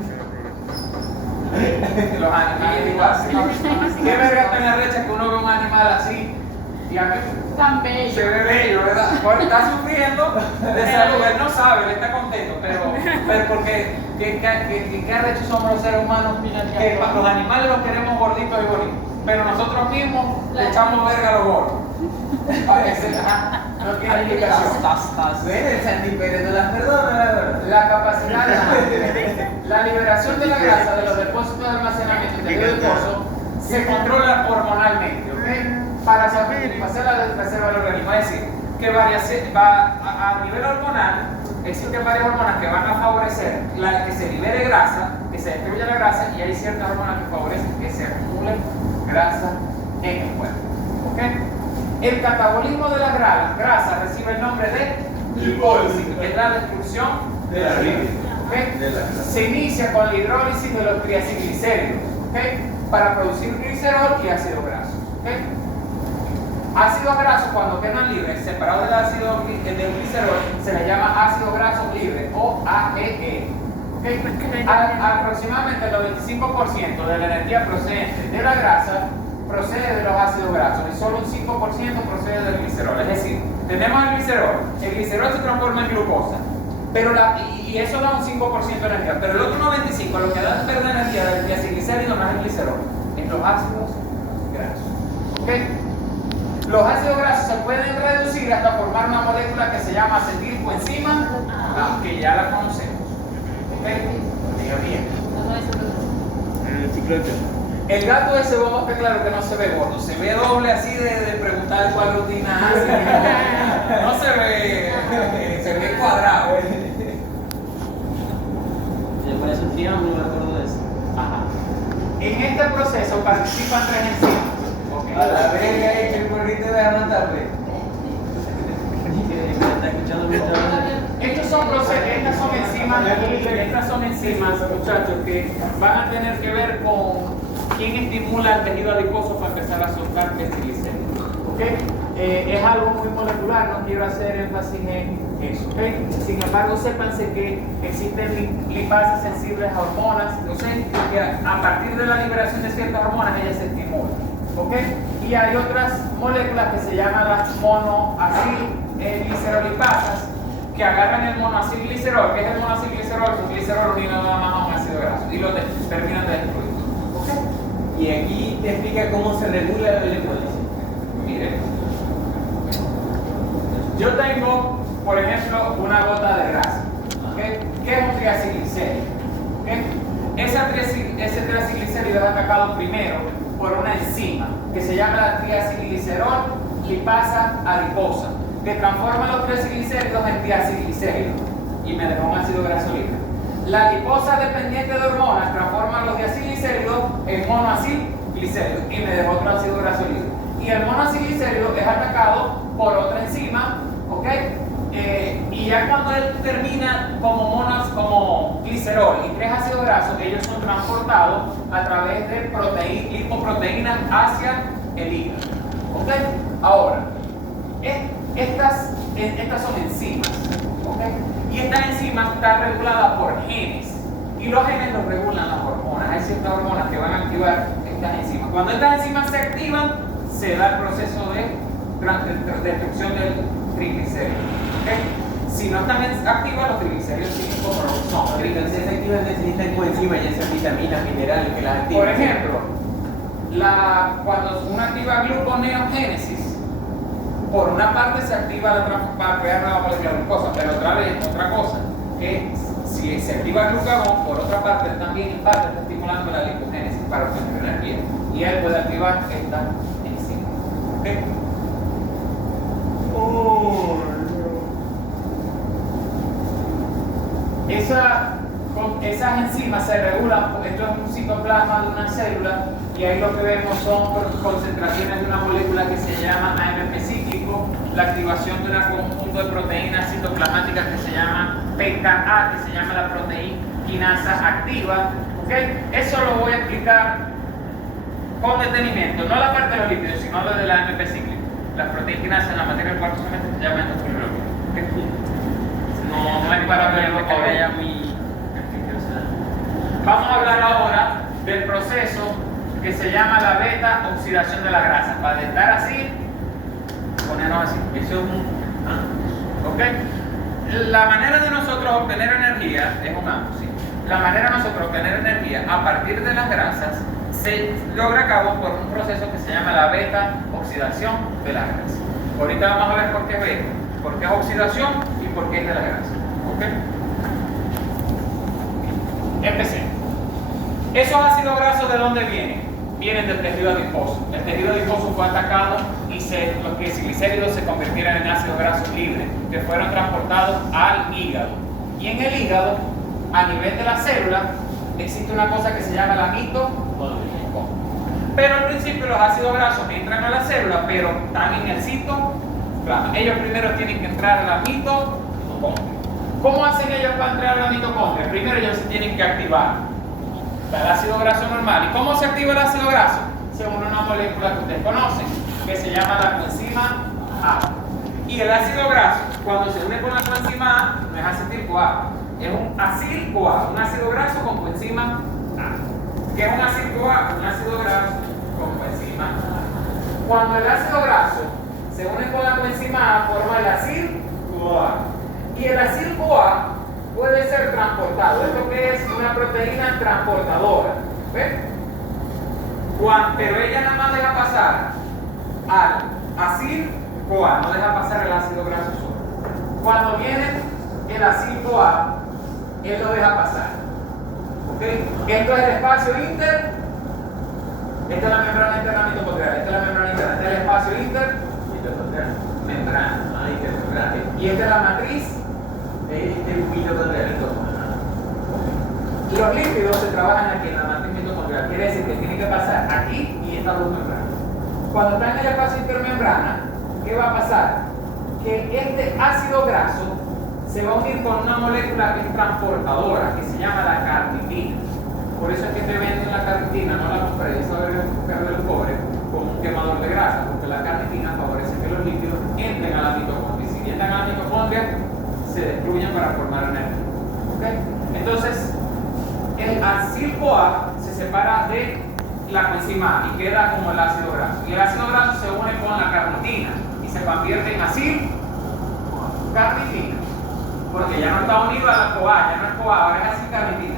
Qué verga tener recha que uno ve un animal así y a mí Tan se bello. ve bello, ¿verdad? Porque está sufriendo de salud, él no sabe, él está contento, pero porque qué arrechos somos los seres humanos, que los animales los queremos gorditos y bonitos, pero nosotros mismos le echamos verga a los gordos. Para que no tiene explicación. Bueno, el Santi Pérez no las perdona, la verdad. La capacidad la liberación de la grasa de los depósitos de almacenamiento del glucoso se controla hormonalmente, ¿ok? Para satisfacer la reserva del organismo. Es decir, que a nivel hormonal existen varias hormonas que van a favorecer que se libere grasa, que se destruya la grasa, y hay ciertas hormonas que favorecen que se acumule grasa en el cuerpo, ¿ok? El catabolismo de la grasa recibe el nombre de lipólisis, que es la destrucción de la lípidos. ¿Okay? Se inicia con la hidrólisis de los triacilglicéridos, ¿okay? Para producir glicerol y ácido graso. ¿Okay? Ácidos grasos, cuando quedan libres, separados del ácido del glicerol, se les llama ácido graso libre o AGE. ¿Okay? Aproximadamente el 95% de la energía procedente de la grasa procede de los ácidos grasos y solo un 5% procede del glicerol. Es decir, tenemos el glicerol se transforma en glucosa, pero y eso da un 5% de energía, pero el otro 95%, lo que da en verdad energía del triacilglicérido no es el glicerol, es los ácidos grasos. ¿Okay? Los ácidos grasos se pueden reducir hasta formar una molécula que se llama acetilcoenzima, que ya la conocemos. ¿Okay? Diga bien. El ciclote. El gato de ese bombo está claro que no se ve gordo, se ve doble así de preguntar cuál rutina hace. No se ve cuadrado. Me parece un triángulo, me acuerdo de eso. Ajá. En este proceso participan 3 enzimas. Okay. A la verga, que el burrito me va a matar, pues. Está escuchando mientras... Estas son enzimas Estas son enzimas, muchachos, que van a tener que ver con quién estimula el tejido adiposo para empezar a soltar el triglicéridos. ¿Okay? Es algo muy molecular, no quiero hacer énfasis en eso. ¿Okay? Sin embargo, sépanse que existen lipases sensibles a hormonas, que a partir de la liberación de ciertas hormonas ellas se estimulan. ¿Okay? Y hay otras moléculas que se llaman las monoacilglicerolipasas, que agarran el monoacilglicerol. ¿Qué es el monoacilglicerol? Un glicerol unido nada más a un ácido graso y lo terminan de destruir. ¿Okay? Y aquí te explica cómo se regula la electrólisis. Miren, yo tengo, por ejemplo, una gota de grasa. ¿Okay? ¿Qué es un triacilglicérido? ¿Okay? Ese triacilglicérido es atacado primero por una enzima que se llama la triacilglicerol lipasa adiposa, que transforma los triacilglicéridos en triacilglicéridos y me dejó un ácido graso libre. La liposa dependiente de hormonas transforma los diacilglicéridos en monoacilglicéridos y me dejó otro ácido graso libre. Y el monoacilglicérido es atacado por otra enzima, ¿ok? Y ya cuando él termina como glicerol y 3 ácidos grasos, ellos son transportados a través de lipoproteínas hacia el hígado. ¿Ok? Ahora, estas son enzimas. ¿Ok? Y esta enzima está regulada por genes. Y los genes los regulan las hormonas. Hay ciertas hormonas que van a activar estas enzimas. Cuando estas enzimas se activan, se da el proceso de destrucción del triglicérido. ¿Okay? Si no están activas, los triglicéridos siguen como lo que son. Entonces se activan necesitan coenzimas, ya sean vitaminas, minerales que las activan. Por ejemplo, cuando uno activa gluconeogénesis, por una parte se activa para crear nueva molécula de glucosa, pero otra cosa, que si se activa el glucagón, por otra parte también en parte está estimulando la lipogénesis para obtener energía. Y él puede activar esta enzima. ¿Okay? Esas enzimas se regulan, esto es un citoplasma de una célula, y ahí lo que vemos son concentraciones de una molécula que se llama AMP cíclico, la activación de un conjunto de proteínas citoplasmáticas que se llama PKA, que se llama la proteína activa. ¿Okay? Eso lo voy a explicar con detenimiento, no la parte de los lípidos, sino lo de la AMP cíclico. Las proteínas en la materia del cuarto semestre se llaman endocrinología. ¿Okay? No es para verlo ahora. Vamos a hablar ahora del proceso que se llama la beta oxidación de la grasa. Para estar así, ponernos así. Eso es ¿ok? La manera de nosotros obtener energía es un amo, ¿sí? La manera de nosotros obtener energía a partir de las grasas se logra a cabo por un proceso que se llama la beta oxidación de la grasa. Ahorita vamos a ver por qué es beta, por qué es oxidación y por qué es de la grasa. ¿Ok? Empecemos. ¿Esos ácidos grasos de dónde vienen? Vienen del tejido adiposo. El tejido adiposo fue atacado y los triglicéridos se convirtieron en ácidos grasos libres que fueron transportados al hígado. Y en el hígado, a nivel de la célula, existe una cosa que se llama la mitocondria. Pero al principio los ácidos grasos entran a la célula, pero están en el citoplasma. Ellos primero tienen que entrar a la mitocondria. ¿Cómo hacen ellos para entrar a la mitocondria? Primero ellos se tienen que activar. El ácido graso normal. ¿Y cómo se activa el ácido graso? Según una molécula que ustedes conocen, que se llama la coenzima A. Y el ácido graso, cuando se une con la coenzima A, no es acetil-CoA, es un acil-CoA, un ácido graso con coenzima A. ¿Qué es un acil-CoA? Un ácido graso con coenzima A. Cuando el ácido graso se une con la coenzima A, forma el acil-CoA. Y el acil-CoA puede ser transportado. Esto que es una proteína transportadora. ¿Ves? Pero ella nada más deja pasar al acil-CoA, no deja pasar el ácido graso solo. Cuando viene el acil-CoA, él lo deja pasar. ¿Ok? Esto es el espacio inter. Esta es la membrana interna mitocondrial. Esta es la membrana interna. Este es el espacio intermitocondrial. Membrana. Y esta es la matriz. Mitocondrial. Los lípidos se trabajan aquí en la matriz mitocondrial. Quiere decir que tienen que pasar aquí y estas dos membranas. Cuando están en el espacio intermembrana, ¿qué va a pasar? Que este ácido graso se se va a unir con una molécula que es transportadora, que se llama la carnitina. Por eso es que te venden la carnitina, no la compré, eso del cobre, como un quemador de grasa, porque la carnitina favorece que los lípidos entren a la mitocondria. Si entran a la mitocondria, se destruyen para formar energía. ¿Okay? Entonces, el acil-CoA se separa de la coenzima A y queda como el ácido graso. Y el ácido graso se une con la carnitina y se convierte en acil-carnitina. Porque ya no está unido a la CoA, ya no es CoA, ahora es acil-carnitina.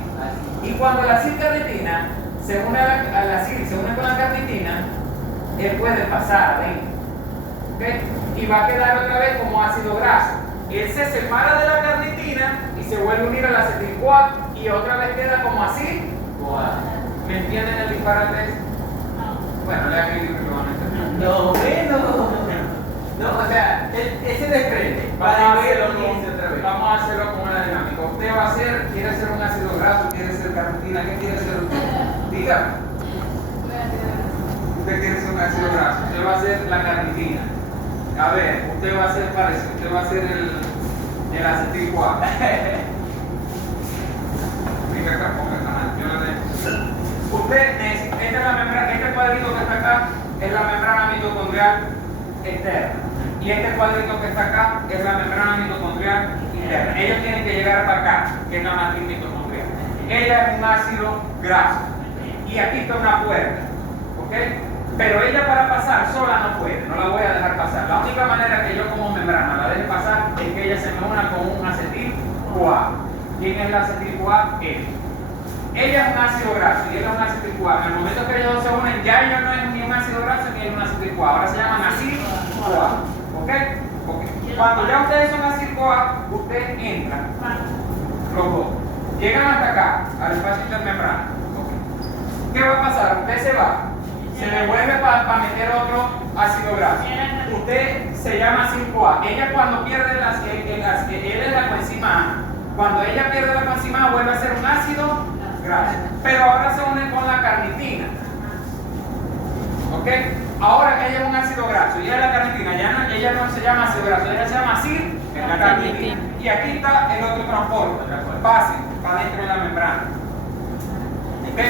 Y cuando la acil-carnitina se une al acil, se une con la carnitina, él puede pasar adentro. ¿Okay? Y va a quedar otra vez como ácido graso. Él se separa de la carnitina y se vuelve a unir al acetil-CoA y otra vez queda como acil-CoA. ¿Me entienden el disparate? Bueno, le hago el libro que van a entender. No, bueno. No, o sea, ese desprende. Vamos a hacerlo otra vez. Vamos a hacerlo con una dinámica. Usted va a ser, quiere ser un ácido graso, quiere ser carnitina, ¿qué quiere ser usted? Dígame. Usted quiere ser un ácido graso, usted va a ser la carnitina. A ver, usted va a ser parecido, usted va a ser el acetil-CoA. Venga acá, ponga acá, yo le dejo. Usted necesita, esta es la membrana, este cuadrito que está acá es la membrana mitocondrial externa. Y este cuadrito que está acá es la membrana mitocondrial interna. Ellos tienen que llegar hasta acá, que es la matriz mitocondrial. Ella es un ácido graso. Y aquí está una puerta. ¿Ok? Pero ella para pasar sola no puede, no la voy a dejar pasar. La única manera que yo como membrana la deje pasar es que ella se me una con un acetil-CoA. ¿Quién es la acetil-CoA? Él. Ella es un ácido graso y él es un acetil-CoA. En el momento que ellos dos se unen, ya ella no es ni un ácido graso ni es un acetil-CoA. Ahora se llaman acil-CoA. ¿Ok? Cuando ya ustedes son acil-CoA, ustedes entran, los dos. Llegan hasta acá, al espacio intermembrana. ¿Okay? ¿Qué va a pasar? Usted se va. Se devuelve para meter otro ácido graso. Usted se llama acil-CoA. Ella cuando pierde él es la coenzima A. Cuando ella pierde la coenzima A vuelve a ser un ácido graso. Pero ahora se une con la carnitina. ¿Ok? Ahora ella es un ácido graso y ella es la carnitina. Ella no se llama ácido graso, ella se llama acil-carnitina. Y aquí está el otro transporte, base, para dentro de la membrana. ¿Okay?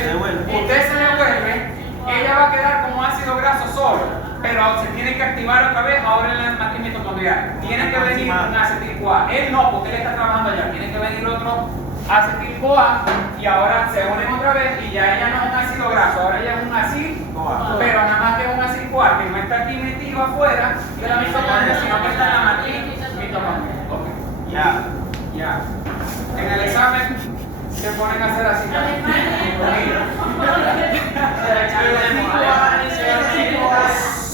Usted se devuelve. Ella va a quedar como ácido graso solo, pero se tiene que activar otra vez ahora en la matriz mitocondrial. Tiene que venir un acetil-CoA. Él no, porque él está trabajando allá. Tiene que venir otro acetil-CoA y ahora se unen otra vez y ya ella no es un ácido graso, ahora ella es un acil-CoA. Pero nada más que es un acil-CoA que no está aquí metido afuera de la mitocondria, sino que está en la matriz mitocondrial. Okay. Ya. En el examen se ponen a hacer así.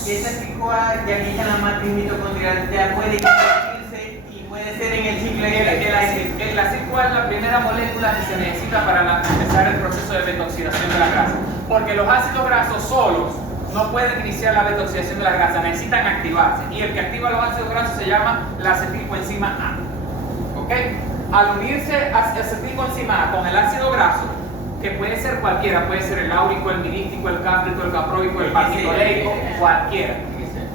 Y esa acetil-CoA, ya que está en la matriz mitocondrial, ya puede convertirse y puede ser en el ciclo de El acil-CoA es la primera molécula que se necesita para empezar el proceso de beta-oxidación de la grasa. Porque los ácidos grasos solos no pueden iniciar la beta-oxidación de la grasa, necesitan activarse. Y el que activa los ácidos grasos se llama la acetilcoenzima A. ¿Ok? Al unirse acetilcoenzima A con el ácido graso, que puede ser cualquiera, puede ser el láurico, el mirístico, el cáprico, el caproico, el particoleico, cualquiera.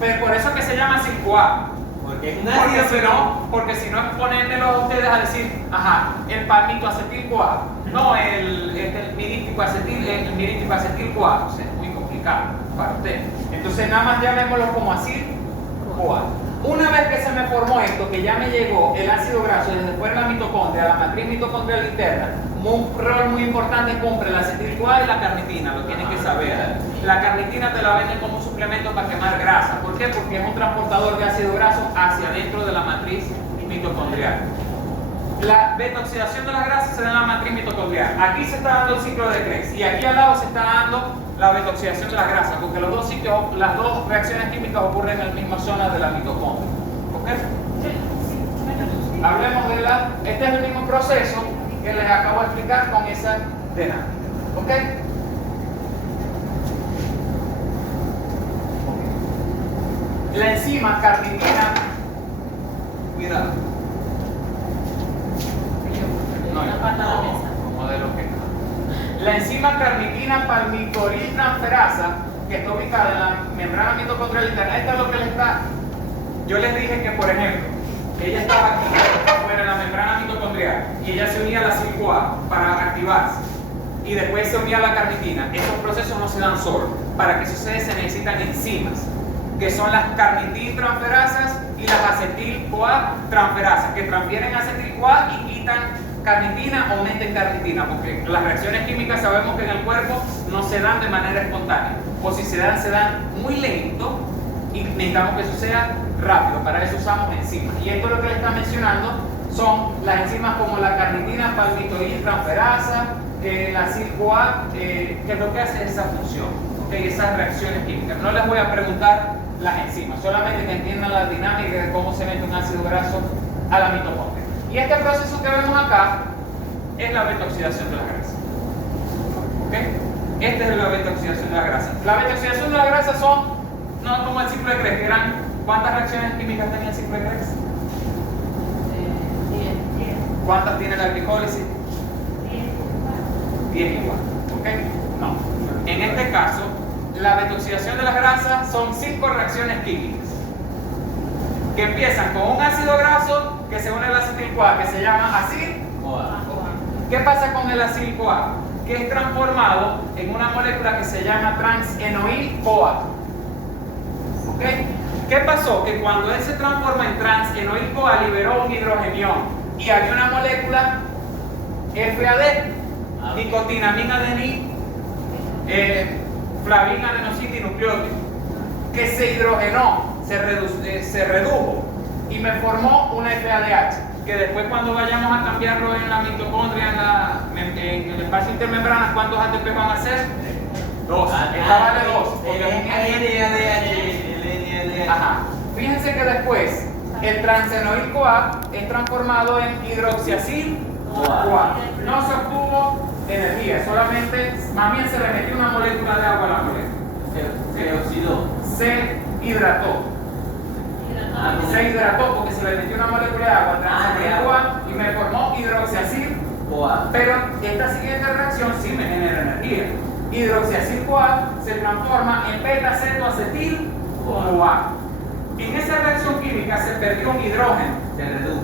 Pero por eso que se llama acil-CoA. Porque si no es ponérmelo a ustedes a decir, ajá, el palmito acetil-CoA, no el mirístico acetil-CoA, o sea, es muy complicado para ustedes. Entonces nada más llamémoslo como acil-CoA. Una vez que se me formó esto, que ya me llegó el ácido graso desde fuera de la mitocondria, la matriz mitocondrial interna, un rol muy importante cumple el acetil-CoA y la carnitina, lo tienen que saber. La carnitina te la venden como un suplemento para quemar grasa. ¿Por qué? Porque es un transportador de ácido graso hacia adentro de la matriz mitocondrial. La beta-oxidación de las grasas se da en la matriz mitocondrial. Aquí se está dando el ciclo de Krebs y aquí al lado se está dando la beta-oxidación de las grasas, porque los dos sitios, las dos reacciones químicas ocurren en la misma zona de la mitocondria. ¿Ok? Hablemos de este es el mismo proceso que les acabo de explicar con esa dinámica. ¿Ok? La enzima carnitina, cuidado. No, como de lo que está. La enzima carnitina palmitoriltransferasa, que está ubicada en la membrana mitocondrial interna, esta es lo que le está. Yo les dije que, por ejemplo, ella estaba aquí, fuera de la membrana mitocondrial, y ella se unía a la acil-CoA para activarse, y después se unía a la carnitina. Esos procesos no se dan solos. Para que suceda se necesitan enzimas, que son las carnitintransferasas y las acetil-CoA transferasas, que transfieren acetil-CoA y quitan carnitina o meten carnitina, porque las reacciones químicas sabemos que en el cuerpo no se dan de manera espontánea, o si se dan muy lento y necesitamos que suceda rápido. Para eso usamos enzimas, y esto lo que le está mencionando son las enzimas como la carnitina palmitoil transferasa, la acil-CoA, que es lo que hace esa función, ¿okay? Esas reacciones químicas. No les voy a preguntar las enzimas, solamente que entiendan la dinámica de cómo se mete un ácido graso a la mitocondria. Y este proceso que vemos acá es la beta-oxidación de la grasa. ¿Okay? Esta es la beta-oxidación de la grasa. La beta-oxidación de la grasa son, no como el ciclo de Krebs, que eran, ¿cuántas reacciones químicas tenía el ciclo de Krebs? 10. ¿Cuántas tiene la glicólisis? 10 igual. ¿Ok? No. En este caso, la beta-oxidación de las grasas son 5 reacciones químicas que empiezan con un ácido graso que se une al acetil-CoA, que se llama acil-CoA. ¿Qué pasa con el acil-CoA? Que es transformado en una molécula que se llama trans-enoil-CoA. ¿Ok? ¿Qué pasó? Que cuando él se transforma en trans-enoil-CoA liberó un hidrogenión y había una molécula FAD, nicotinamina adenil, flavina adenosindinukleótido, que se hidrogenó, se redujo y me formó una FADH, que después cuando vayamos a cambiarlo en la mitocondria, en el espacio intermembrana, ¿cuántos ATP van a ser? 2. Esta vale 2. Ajá. Fíjense que después el transenoil-CoA es transformado en hidroxiacil-CoA. No se obtuvo energía, solamente, más bien se le metió una molécula de agua a la molécula. Se oxidó. Se hidrató. Se hidrató porque se le metió una molécula de agua, transenoil-CoA, y me formó hidroxiacil-CoA. Pero esta siguiente reacción sí me genera energía. Hidroxiacil-CoA se transforma en beta-cetoacetil-CoA. En esa reacción química se perdió un hidrógeno. Se redujo.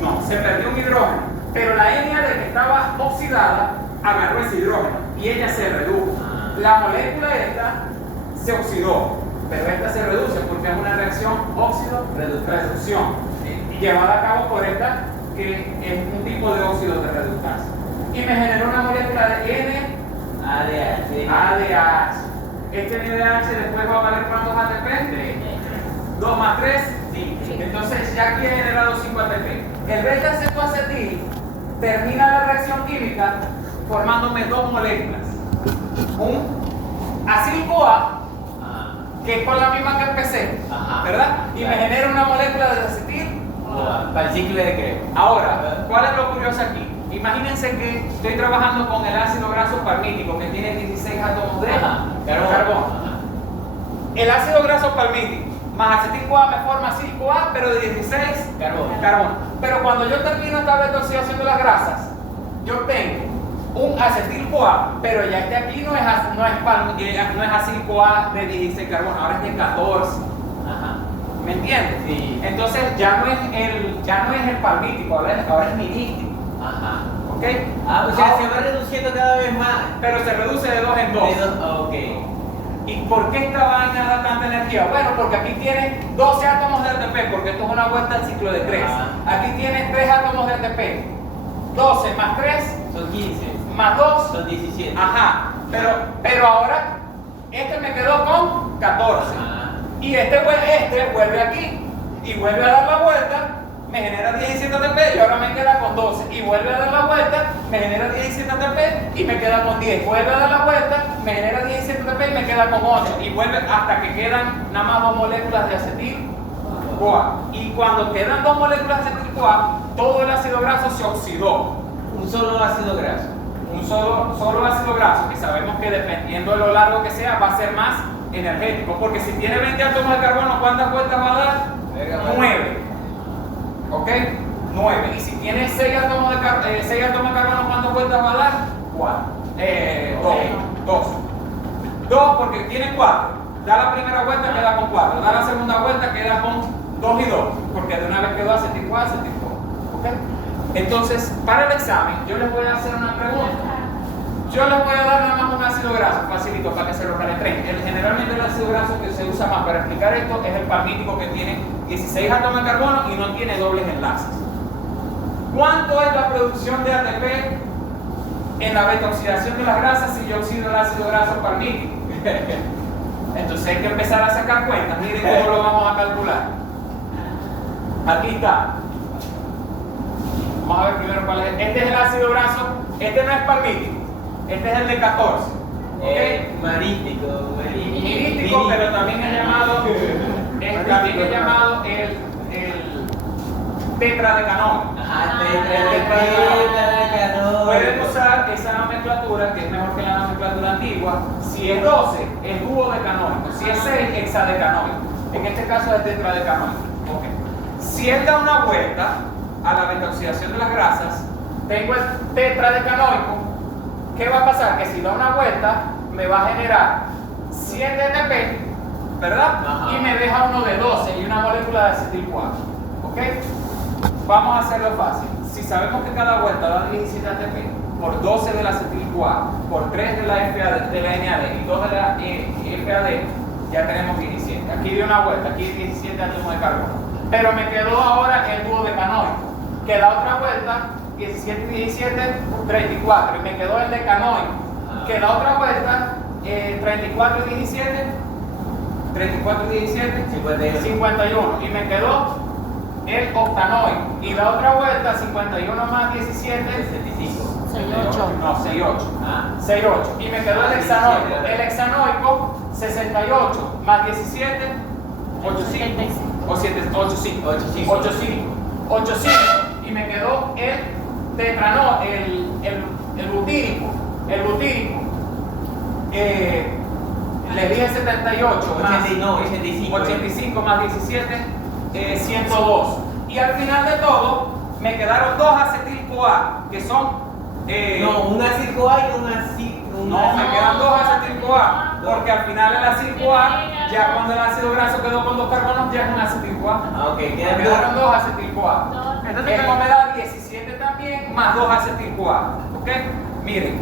No, se perdió un hidrógeno, pero la NAD que estaba oxidada agarró ese hidrógeno y ella se redujo. La molécula esta se oxidó, pero esta se reduce porque es una reacción óxido-reducción llevada a cabo por esta, que es un tipo de óxido de reductasa, y me generó una molécula de NADH. Este NADH después va a valer ¿cuántos ATP? 2 más 3, 5. Entonces ya aquí he generado 5 ATP. El beta-cetoacetil termina la reacción química formándome 2 moléculas. Un acil-CoA, que es con la misma que empecé, ¿verdad? Y me genera una molécula de acetil-CoA. Para el ciclo de Krebs. Ahora, ¿cuál es lo curioso aquí? Imagínense que estoy trabajando con el ácido graso palmítico, que tiene 16 átomos de carbono. El ácido graso palmítico más acetil-CoA me forma acil-CoA, pero de 16 carbono. Pero cuando yo termino esta beta-oxidación de las grasas, yo tengo un acetil-CoA, pero ya este aquí no es acil-CoA de 16 carbono, ahora es de 14. ¿Me entiendes? Sí. Entonces ya no es el palmítico, ahora es minístico. ¿Ok? O sea, se va reduciendo cada vez más. Pero se reduce de 2 en 2. Ok. ¿Y por qué esta vaina da tanta energía? Bueno, porque aquí tiene 12 átomos de ATP, porque esto es una vuelta al ciclo de Krebs. Aquí tiene 3 átomos de ATP. 12 más 3 Son 15. más 2 Son 17. Ajá. Pero ahora este me quedó con 14. Y este vuelve aquí y vuelve a dar la vuelta, me genera 17 ATP y ahora me queda con 12. Y vuelve a dar la vuelta, me genera 17 ATP y me queda con 10. Vuelve a dar la vuelta, me genera 17 ATP y me queda con 8. Y vuelve hasta que quedan nada más 2 moléculas de acetil-CoA. Y cuando quedan 2 moléculas de acetil-CoA, todo el ácido graso se oxidó. Un solo ácido graso. Un solo ácido graso, que sabemos que dependiendo de lo largo que sea, va a ser más energético. Porque si tiene 20 átomos de carbono, ¿cuántas vueltas va a dar? 9. ¿Ok? 9. Y si tiene 6 átomos de carbono, ¿cuántas vueltas va a dar? 4. 2 porque tiene 4. Da la primera vuelta, queda con 4. Da la segunda vuelta, queda con 2 y 2, porque de una vez quedó acetil-CoA, acetil-CoA. ¿Ok? Entonces, para el examen, yo les voy a hacer una pregunta. Yo les voy a dar nada más un ácido graso, facilito, para que se lo penetren. Generalmente el ácido graso que se usa más para explicar esto es el palmítico, que tiene 16 átomos de carbono y no tiene dobles enlaces. ¿Cuánto es la producción de ATP en la beta-oxidación de las grasas si yo oxido el ácido graso palmítico? Entonces hay que empezar a sacar cuentas. Miren cómo lo vamos a calcular. Aquí está. Vamos a ver primero cuál es. Este es el ácido graso. Este no es palmítico. Este es el de 14. ¿Okay? Marítico, Mirítico, pero también es llamado el tetradecanol. Pueden usar esa nomenclatura, que es mejor que la nomenclatura antigua. Si es 12, es duodecanólico. Si es 6, hexadecanólico. En este caso es tetradecanólico. Okay. Si él da una vuelta a la beta-oxidación de las grasas, tengo el tetradecanólico. ¿Qué va a pasar? Que si da una vuelta, me va a generar 100 de ATP, ¿verdad? Ajá. Y me deja uno de 12 y una molécula de acetil-CoA. ¿Ok? Vamos a hacerlo fácil. Si sabemos que cada vuelta da 17 ATP, por 12 de la acetil-CoA, por 3 de la NAD y 2 de la FAD, ya tenemos 17. Aquí dio una vuelta, aquí 17 átomos de carbono. Pero me quedó ahora el duodecanólico, que da otra vuelta, 17 y 17, 34. Y me quedó el decanoico, que da otra vuelta, 34 y 17, 34 y 17, 51. Y me quedó el octanoico, y da otra vuelta, 51 más 17, 65. 68. No, 68. 68. Y me quedó el hexanoico. El hexanoico, 68 más 17, 85. O 85. 85. Y me quedó el tetranol, el butírico. El butírico. Le dije 78 más 85 más 17, 102. Y al final de todo, me quedaron 2 acetil-CoA, que son. No, un acetil-CoA y un acetil. No, me quedan 2 acetil-CoA, porque al final el acetil-CoA, ya cuando el ácido graso quedó con 2 carbonos, ya es un acetil-CoA. Ok, Me quedaron 2 acetil-CoA. Esto me da 17 también, más 2 acetil-CoA. ¿Ok? Miren.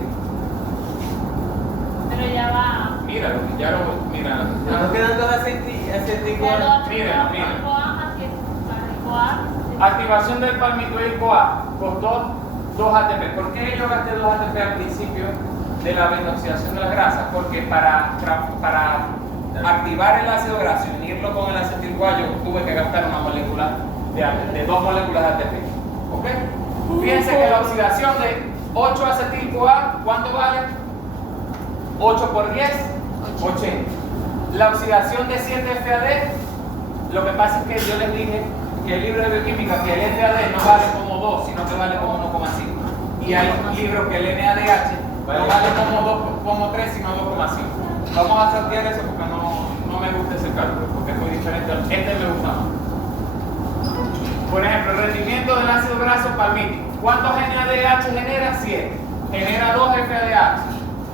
Pero ya va. Míralo, ya lo. Míralo. Nos quedan 2 acetil-CoA. Mira. Activación del palmitoil-CoA costó 2 ATP. ¿Por qué yo gasté 2 ATP al principio de la beta-oxidación de las grasas? Porque para activar el ácido graso y unirlo con el acetil-CoA, yo tuve que gastar una molécula de 2 moléculas de ATP. ¿Ok? Fíjense que la oxidación de 8 acetil-CoA, ¿cuánto vale? 8 por 10, 80. La oxidación de 7 FAD, lo que pasa es que yo les dije que el libro de bioquímica, que el FAD no vale como 2, sino que vale como 1,5. Y hay libros que el NADH no vale como 3, sino 2,5. Vamos a sortear eso porque no me gusta ese cálculo, porque es muy diferente. Este me gusta más. Por ejemplo, el rendimiento del ácido graso palmítico. ¿Cuántos NADH genera? 7. Genera 2 FADH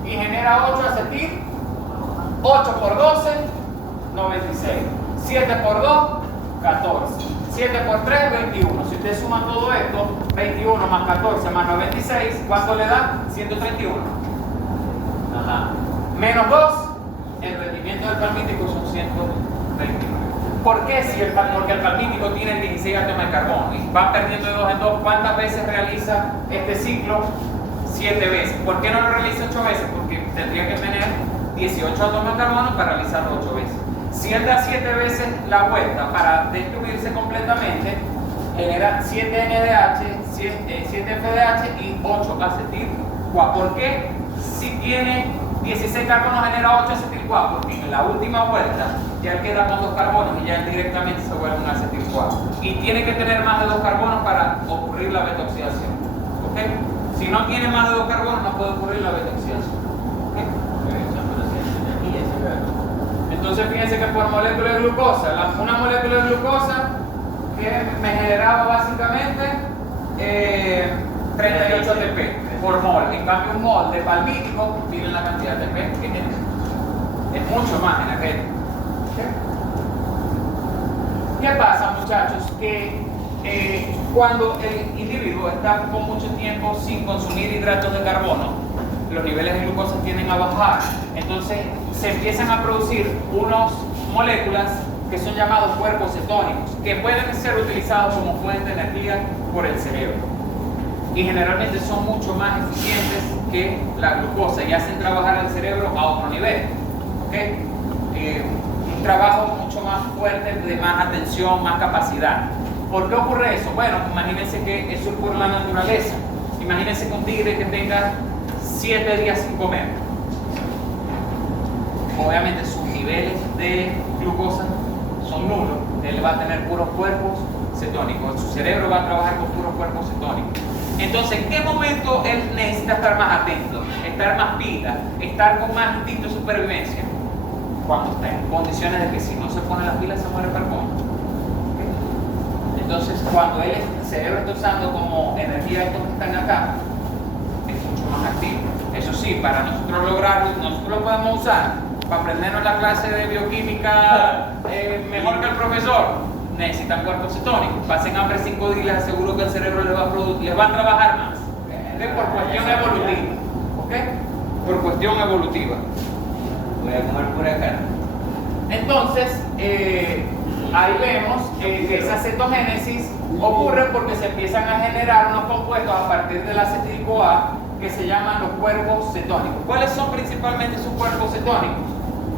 y genera 8 acetil. 8 por 12, 96. 7 por 2, 14. 7 por 3, 21. Si usted suma todo esto, 21 más 14 más 96, ¿cuánto le da? 131. Ajá. Menos 2, el rendimiento del palmítico son 129. ¿Por qué? Porque el palmítico tiene 16 átomos de carbono y va perdiendo de 2 en 2. ¿Cuántas veces realiza este ciclo? 7 veces. ¿Por qué no lo realiza 8 veces? Porque tendría que tener 18 átomos de carbono para realizarlo 8 veces. Si él da 7 veces la vuelta para destruirse completamente, genera 7 NADH, 7 FADH y 8 acetil-CoA. ¿Por qué? Si tiene 16 carbonos genera 8 acetil-CoA, porque en la última vuelta ya él queda con 2 carbonos y ya él directamente se vuelve un acetil-CoA. Y tiene que tener más de 2 carbonos para ocurrir la beta-oxidación. ¿Ok? Si no tiene más de 2 carbonos no puede ocurrir la beta-oxidación. ¿Okay? Entonces fíjense que por molécula de glucosa, una molécula de glucosa que me generaba básicamente 38 ATP por mol. En cambio un mol de palmítico, miren la cantidad de ATP que tiene. Es mucho más en aquel. ¿Okay? ¿Qué pasa, muchachos? Que cuando el individuo está con mucho tiempo sin consumir hidratos de carbono, los niveles de glucosa tienden a bajar. Entonces se empiezan a producir unas moléculas que son llamados cuerpos cetónicos, que pueden ser utilizados como fuente de energía por el cerebro. Y generalmente son mucho más eficientes que la glucosa y hacen trabajar al cerebro a otro nivel. ¿Okay? Un trabajo mucho más fuerte, de más atención, más capacidad. ¿Por qué ocurre eso? Bueno, imagínense que eso es por la naturaleza. Imagínense que un tigre que tenga 7 días sin comer. Obviamente sus niveles de glucosa son nulos. Él va a tener puros cuerpos cetónicos. Su cerebro va a trabajar con puros cuerpos cetónicos. Entonces, ¿en qué momento él necesita estar más atento, estar más pila, estar con más instinto de supervivencia? Cuando está en condiciones de que si no se pone las pilas se muere por coma. Entonces, cuando el cerebro está usando como energía estos que están acá, es mucho más activo. Eso sí, para nosotros lograrlo, nosotros lo podemos usar para aprendernos la clase de bioquímica mejor que el profesor. Necesitan cuerpos cetónicos. Pasen hambre 5 días, les aseguro que el cerebro les va a trabajar más. ¿Okay? Por cuestión evolutiva. ¿Okay? Por cuestión evolutiva. Voy a comer pura carne. Entonces, ahí vemos que esa cetogénesis ocurre porque se empiezan a generar unos compuestos a partir del acetil-CoA que se llaman los cuerpos cetónicos. ¿Cuáles son principalmente sus cuerpos cetónicos?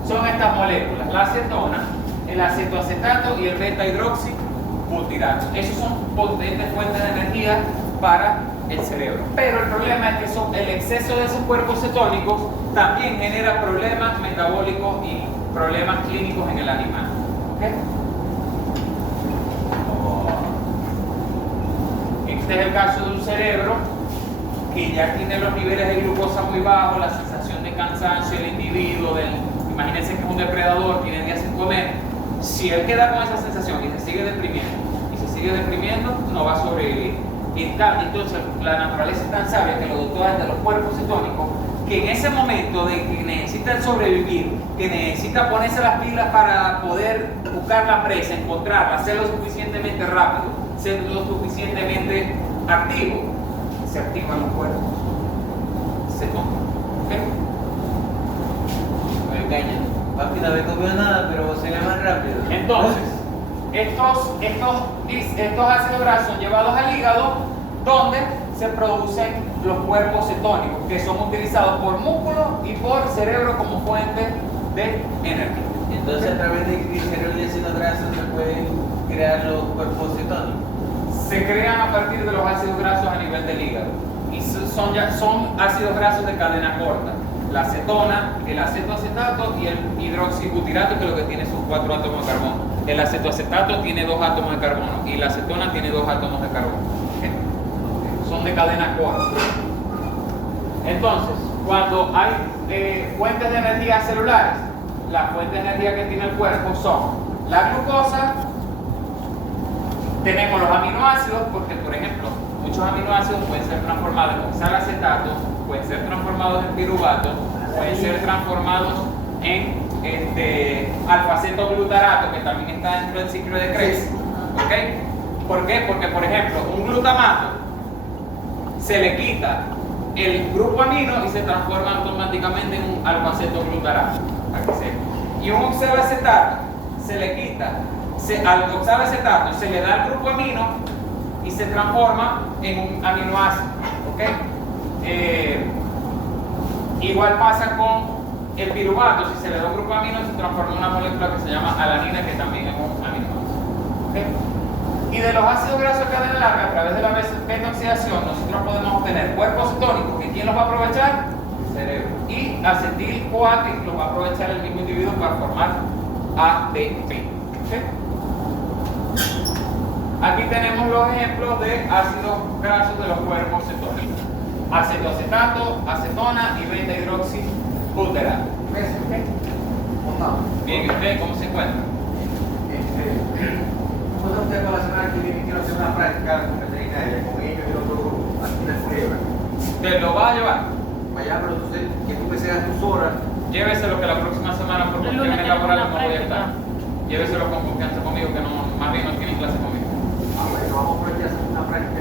Son estas moléculas, la acetona, el acetoacetato y el beta-hidroxibutirato. Esos son potentes fuentes de energía para el cerebro. Pero el problema es que el exceso de esos cuerpos cetónicos también genera problemas metabólicos y problemas clínicos en el animal. ¿Okay? Este es el caso de un cerebro que ya tiene los niveles de glucosa muy bajos, la sensación de cansancio del individuo, imagínense que es un depredador, tiene días sin comer. Si él queda con esa sensación y se sigue deprimiendo, no va a sobrevivir. Y entonces la naturaleza es tan sabia que lo dotó de los cuerpos cetónicos, que en ese momento de que necesita sobrevivir, que necesita ponerse las pilas para poder buscar la presa, encontrarla, ser lo suficientemente rápido, ser lo suficientemente activo, se activan los cuerpos cetónicos. ¿Okay? Me engañan. Papi no me comió nada, pero se ve más rápido. Entonces, estos ácidos grasos son llevados al hígado, donde se producen los cuerpos cetónicos, que son utilizados por músculo y por cerebro como fuente de energía. Entonces, a través de glicerol y ácidos grasos se pueden crear los cuerpos cetónicos. Se crean a partir de los ácidos grasos a nivel del hígado. Y son ácidos grasos de cadena corta. La acetona, el acetoacetato y el hidroxibutirato, que es lo que tiene sus 4 átomos de carbono. El acetoacetato tiene 2 átomos de carbono y la acetona tiene 2 átomos de carbono. ¿Okay? Son de cadena corta. Entonces, cuando hay fuentes de energía celulares, las fuentes de energía que tiene el cuerpo son la glucosa, tenemos los aminoácidos, porque por ejemplo, muchos aminoácidos pueden ser transformados en oxalacetato, pueden ser transformados en piruvato, pueden ser transformados en alfa-acetoglutarato, que también está dentro del ciclo de Krebs. ¿Okay? ¿Por qué? Porque, por ejemplo, un glutamato se le quita el grupo amino y se transforma automáticamente en un alfa-acetoglutarato. Y un oxalacetato se le quita, al oxalacetato se le da el grupo amino y se transforma en un aminoácido. ¿Okay? Igual pasa con el piruvato, si se le da un grupo amino se transforma en una molécula que se llama alanina, que también es un aminoácido. ¿Okay? Y de los ácidos grasos de cadena larga, a través de la beta-oxidación, nosotros podemos obtener cuerpos cetónicos, que ¿quién los va a aprovechar? El cerebro. Y acetil-CoA, que los va a aprovechar el mismo individuo para formar ATP. ¿Okay? Aquí tenemos los ejemplos de ácidos grasos de los cuerpos cetónicos: acetoacetato, acetona y beta-hidroxibutirato. ¿Okay? Bien, ¿y usted cómo se encuentra? ¿Cómo usted con la semana que viene? Quiero hacer una práctica veterinaria con ellos y otro grupo, aquí en el Frío. ¿Te lo va a llevar? Vaya, pero tú que tú me seas tus horas. Llévese lo que la próxima semana por El cuestiones lunes laborales tenemos no voy a una estar. práctica. Lléveselo con confianza conmigo, que no, más bien no tienen clase conmigo. Ah, bueno, vamos por aquí a hacer una práctica.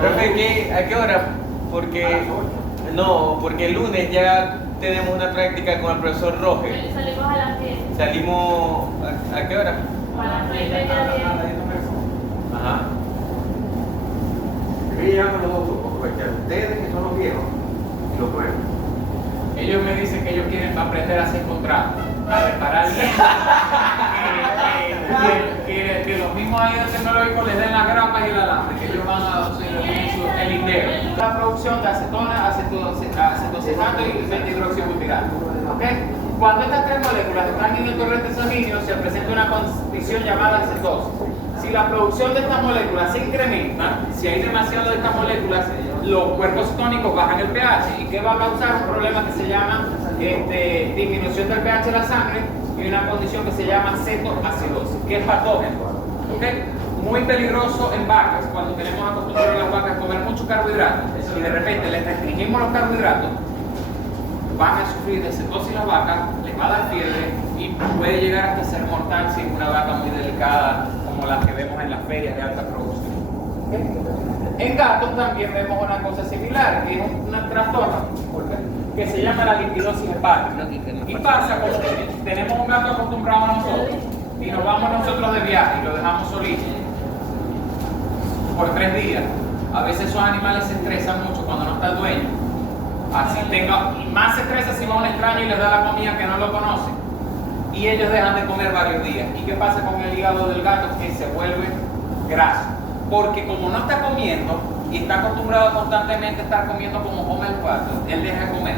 Profe, ¿a qué hora? Porque no, porque el lunes ya tenemos una práctica con el profesor Roger. Salimos a las 10. Salimos ¿a qué hora? A las 9:30, 10. Ajá. Me llaman los dos grupos, porque ustedes que son los viejos y los nuevos. Ellos me dicen que ellos quieren aprender a hacer contratos, a reparar bien, que los mismos ayudantes tecnológicos les den las grapas y el alambre, que ellos van a hacer el INDEO. La producción de acetona, acetoacetato y beta-hidroxibutirato. ¿Okay? Cuando estas tres moléculas están en el torrente sanguíneo, se presenta una condición llamada cetosis. Si la producción de estas moléculas se incrementa, si hay demasiado de estas moléculas, los cuerpos cetónicos bajan el pH. ¿Y qué va a causar? Un problema que se llama disminución del pH de la sangre y una condición que se llama cetoacidosis, que es patógeno. ¿Okay? Muy peligroso en vacas, cuando tenemos acostumbrado a las vacas a comer mucho carbohidratos y de repente les restringimos los carbohidratos, van a sufrir de cetosis las vacas, les va a dar fiebre y puede llegar hasta ser mortal si es una vaca muy delicada como las que vemos en las ferias de alta producción. ¿Okay? En gatos también vemos una cosa similar, que es un trastorno que se llama la lipidosis hepática. Y pasa porque tenemos un gato acostumbrado a nosotros y nos vamos nosotros de viaje y lo dejamos solito por 3 días. A veces esos animales se estresan mucho cuando no está el dueño. Así tenga, y más se estresa si va un extraño y les da la comida que no lo conoce. Y ellos dejan de comer varios días. ¿Y qué pasa con el hígado del gato? Que se vuelve graso. Porque como no está comiendo y está acostumbrado constantemente a estar comiendo como come el pato, él deja de comer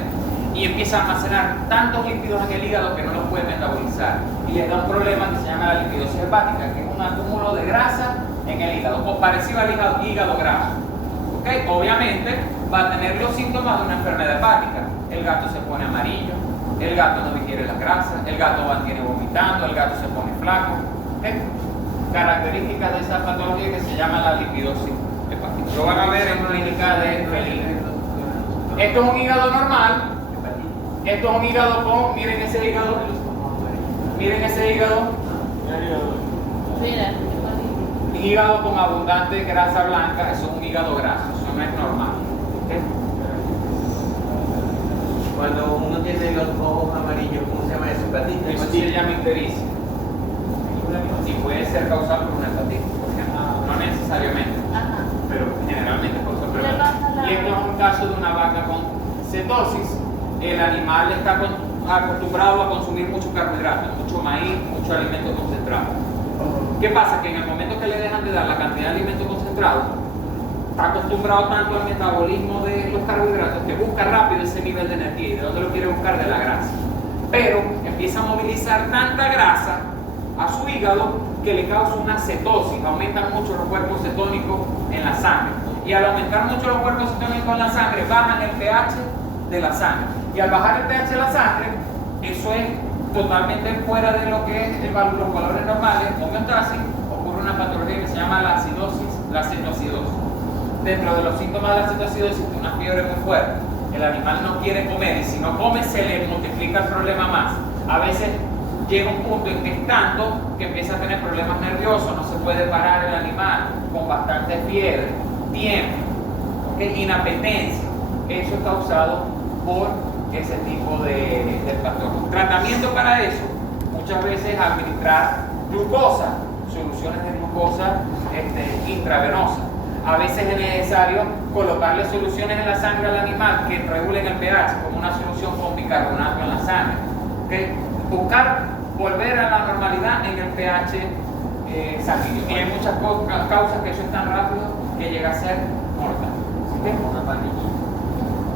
y empieza a almacenar tantos lípidos en el hígado que no los puede metabolizar. Y le da un problema que se llama la lipidosis hepática, que es un acúmulo de grasa en el hígado, o parecido al hígado graso. ¿Okay? Obviamente va a tener los síntomas de una enfermedad hepática. El gato se pone amarillo, el gato no digiere la grasa, el gato mantiene vomitando, el gato se pone flaco. ¿Okay? Características de esa patología que se llama la lipidosis hepática. Lo van a ver en clínica de felino. Esto es un hígado normal. Esto es un hígado con, miren ese hígado. Miren ese hígado. Mira. Hígado con abundante grasa blanca, eso es un hígado graso, eso no es normal. ¿Okay? Cuando uno tiene los ojos amarillos, ¿cómo se llama eso? ¿Hepatitis? Eso se llama ictericia. Y puede ser causado por una hepatitis, no necesariamente, Ajá. pero generalmente por otra ¿Qué pasa enfermedad. la- Y esto es un caso de una vaca con cetosis. El animal está acostumbrado a consumir mucho carbohidrato, mucho maíz, mucho alimento concentrado. ¿Qué pasa? Que en el momento que le dejan de dar la cantidad de alimento concentrado, está acostumbrado tanto al metabolismo de los carbohidratos que busca rápido ese nivel de energía. ¿Y de dónde lo quiere buscar? De la grasa. Pero empieza a movilizar tanta grasa a su hígado que le causa una cetosis. Aumentan mucho los cuerpos cetónicos en la sangre. Y al aumentar mucho los cuerpos cetónicos en la sangre, bajan el pH de la sangre. Y al bajar el pH de la sangre, eso es totalmente fuera de lo que es los valores normales, homeostasis, ocurre una patología que se llama la acidosis, la cetoacidosis. Dentro de los síntomas de la cetoacidosis, una fiebre muy fuerte. El animal no quiere comer y si no come se le multiplica el problema más. A veces llega un punto en que es tanto que empieza a tener problemas nerviosos, no se puede parar el animal, con bastante fiebre, tiempo, ¿okay? Inapetencia. Eso es causado por ese tipo de trastorno. Tratamiento para eso, muchas veces administrar glucosa, soluciones de glucosa intravenosa. A veces es necesario colocarle soluciones en la sangre al animal que regulen el pH, como una solución con bicarbonato en la sangre. ¿Okay? Buscar volver a la normalidad en el pH sanguíneo. Y hay muchas causas que eso es tan rápido que llega a ser mortal. ¿Okay?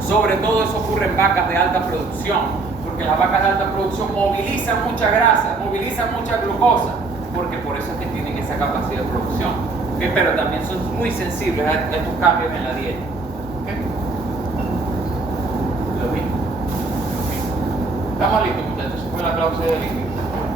Sobre todo eso ocurre en vacas de alta producción, porque las vacas de alta producción movilizan mucha grasa, movilizan mucha glucosa, porque por eso es que tienen esa capacidad de producción. ¿Okay? Pero también son muy sensibles a estos cambios en la dieta.